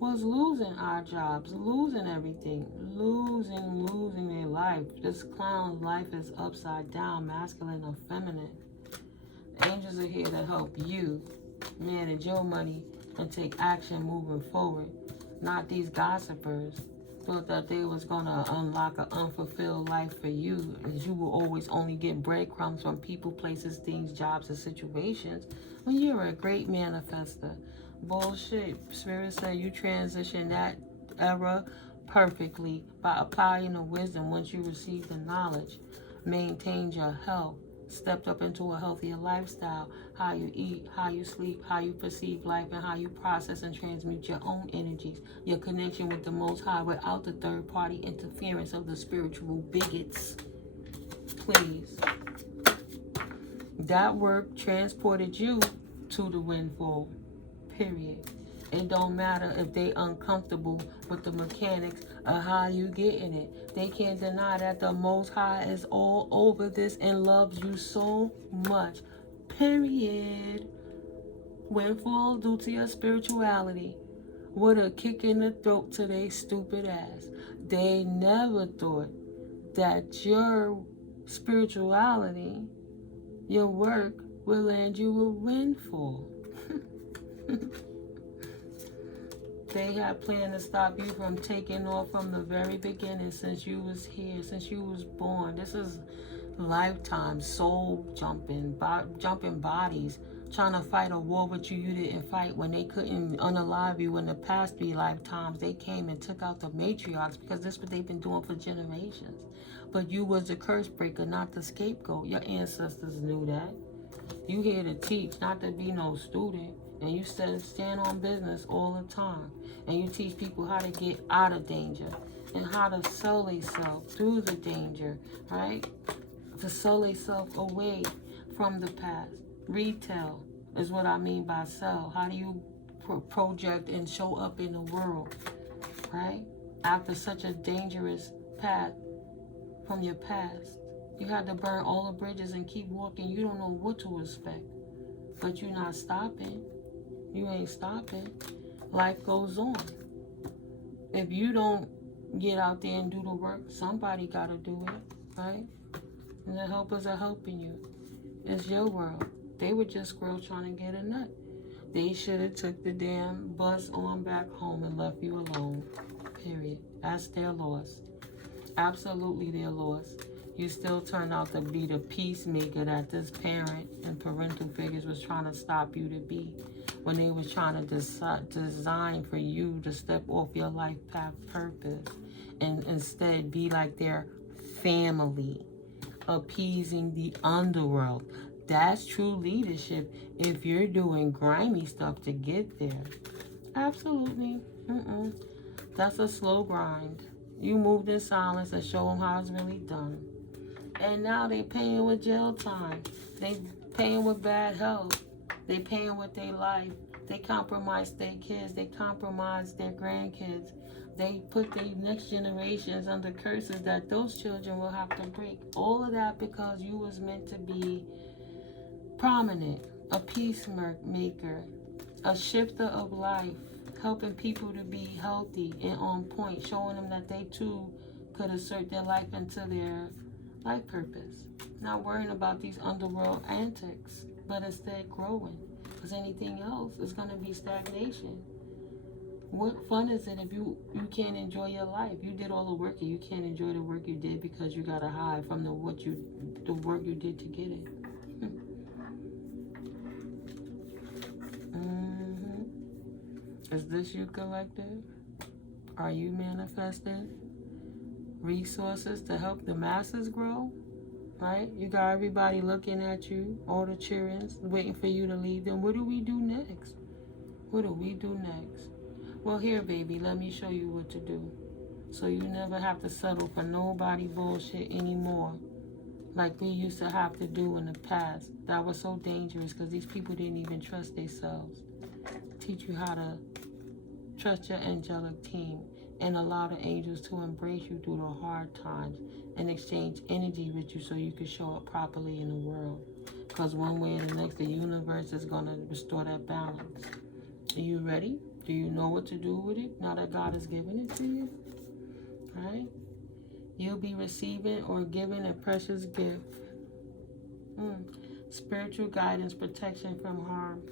was losing our jobs, losing everything, losing their life. This clown's life is upside down, masculine or feminine. Angels are here to help you manage your money and take action moving forward. Not these gossipers thought that they was gonna unlock an unfulfilled life for you, and you will always only get breadcrumbs from people, places, things, jobs, and situations when you're a great manifester. Bullshit. Spirit said you transition that era perfectly by applying the wisdom once you receive the knowledge, maintained your health, stepped up into a healthier lifestyle, how you eat, how you sleep, how you perceive life, and how you process and transmute your own energies, your connection with the Most High without the third-party interference of the spiritual bigots. Please. That work transported you to the windfall. Period. It don't matter if they uncomfortable with the mechanics of how you getting it. They can't deny that the Most High is all over this and loves you so much. Period. Windfall due to your spirituality. With a kick in the throat to their stupid ass. They never thought that your spirituality, your work, will land you a windfall. They had planned to stop you from taking off from the very beginning, since you was here, since you was born. This is lifetime soul jumping bodies, trying to fight a war with you didn't fight. When they couldn't unalive you in the past 3 lifetimes, they came and took out the matriarchs, because this is what they've been doing for generations. But you was the curse breaker, not the scapegoat. Your ancestors knew that. You here to teach, not to be no student. And you stand on business all the time. And you teach people how to get out of danger and how to sell themselves through the danger, right? To sell themselves away from the past. Retail is what I mean by sell. How do you project and show up in the world, right? After such a dangerous path from your past. You had to burn all the bridges and keep walking. You don't know what to expect. But you're not stopping. You ain't stopping. Life goes on. If you don't get out there and do the work, somebody got to do it, right? And the helpers are helping you. It's your world. They were just squirrels trying to get a nut. They should have took the damn bus on back home and left you alone. Period. That's their loss. Absolutely their loss. You still turned out to be the peacemaker that this parent and parental figures was trying to stop you to be, when they was trying to design for you to step off your life path purpose and instead be like their family, appeasing the underworld. That's true leadership if you're doing grimy stuff to get there. Absolutely. That's a slow grind. You moved in silence and show them how it's really done. And now they paying with jail time. They paying with bad health. They paying with their life. They compromise their kids. They compromise their grandkids. They put the next generations under curses that those children will have to break. All of that because you was meant to be prominent, a peacemaker, a shifter of life, helping people to be healthy and on point, showing them that they too could assert their life into their life purpose. Not worrying about these underworld antics, but instead growing. Because anything else is going to be stagnation. What fun is it if you can't enjoy your life? You did all the work and you can't enjoy the work you did because you got to hide from the work you did to get it. Is this you, collective? Are you manifesting resources to help the masses grow? right? You got everybody looking at you, all the cheerings, waiting for you to leave. Then what do we do next? What do we do next? Well, here, baby, let me show you what to do. So you never have to settle for nobody bullshit anymore, like we used to have to do in the past. That was so dangerous because these people didn't even trust themselves. Teach you how to trust your angelic team and allow the angels to embrace you through the hard times and exchange energy with you so you can show up properly in the world. Because one way or the next, the universe is going to restore that balance. Are you ready? Do you know what to do with it now that God has given it to you? All right? You'll be receiving or giving a precious gift. Spiritual guidance, protection from harm.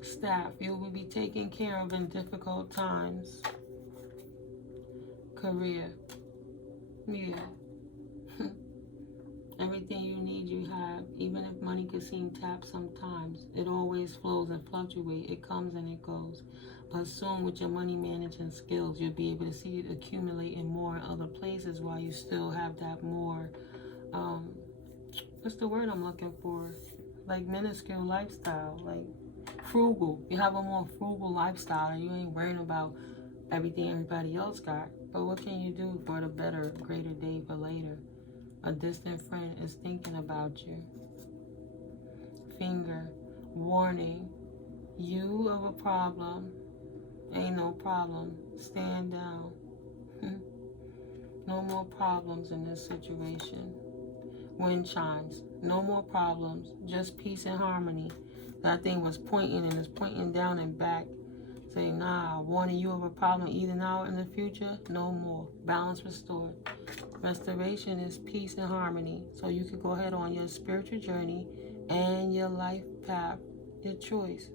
Staff, you will be taken care of in difficult times. Career. Yeah. Everything you need you have, even if money could seem tapped sometimes. It always flows and fluctuates. It comes and it goes. But soon with your money management skills, you'll be able to see it accumulate in more in other places while you still have that more, what's the word I'm looking for? Like minuscule lifestyle, like frugal. You have a more frugal lifestyle and you ain't worrying about everything everybody else got. But what can you do for the better, greater day for later? A distant friend is thinking about you. Finger, warning, you of a problem, ain't no problem, stand down. No more problems in this situation. Wind chimes, no more problems, just peace and harmony. That thing was pointing and it's pointing down and back. Saying, nah, warning you of a problem either now or in the future, no more. Balance restored. Restoration is peace and harmony. So you can go ahead on your spiritual journey and your life path, your choice,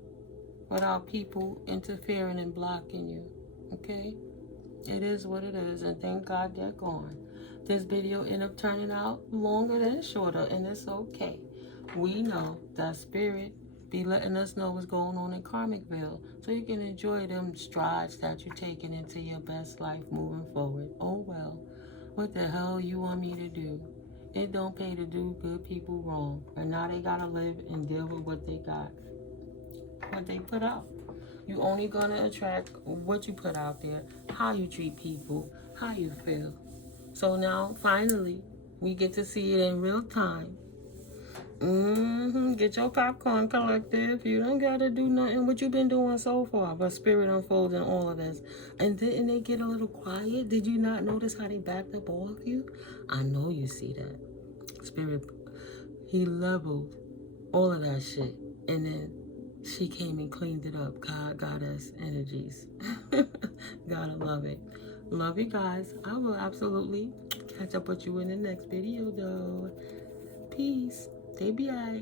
without people interfering and blocking you. Okay? It is what it is, and thank God they're gone. This video ended up turning out longer than shorter, and it's okay. We know that spirit be letting us know what's going on in Karmicville, so you can enjoy them strides that you're taking into your best life moving forward. Oh well, what the hell you want me to do? It don't pay to do good people wrong, and now they gotta live and deal with what they got, what they put out. You only gonna attract what you put out there, how you treat people, how you feel. So now, finally, we get to see it in real time. Get your popcorn, collective. You don't gotta do nothing what you've been doing so far, but spirit unfolds in all of this. And didn't they get a little quiet? Did you not notice how they backed up off you? I know you see that. Spirit, he leveled all of that shit. And then she came and cleaned it up. GodGoddess energies. Gotta love it. Love you guys. I will absolutely catch up with you in the next video, though. Peace. Stay BI.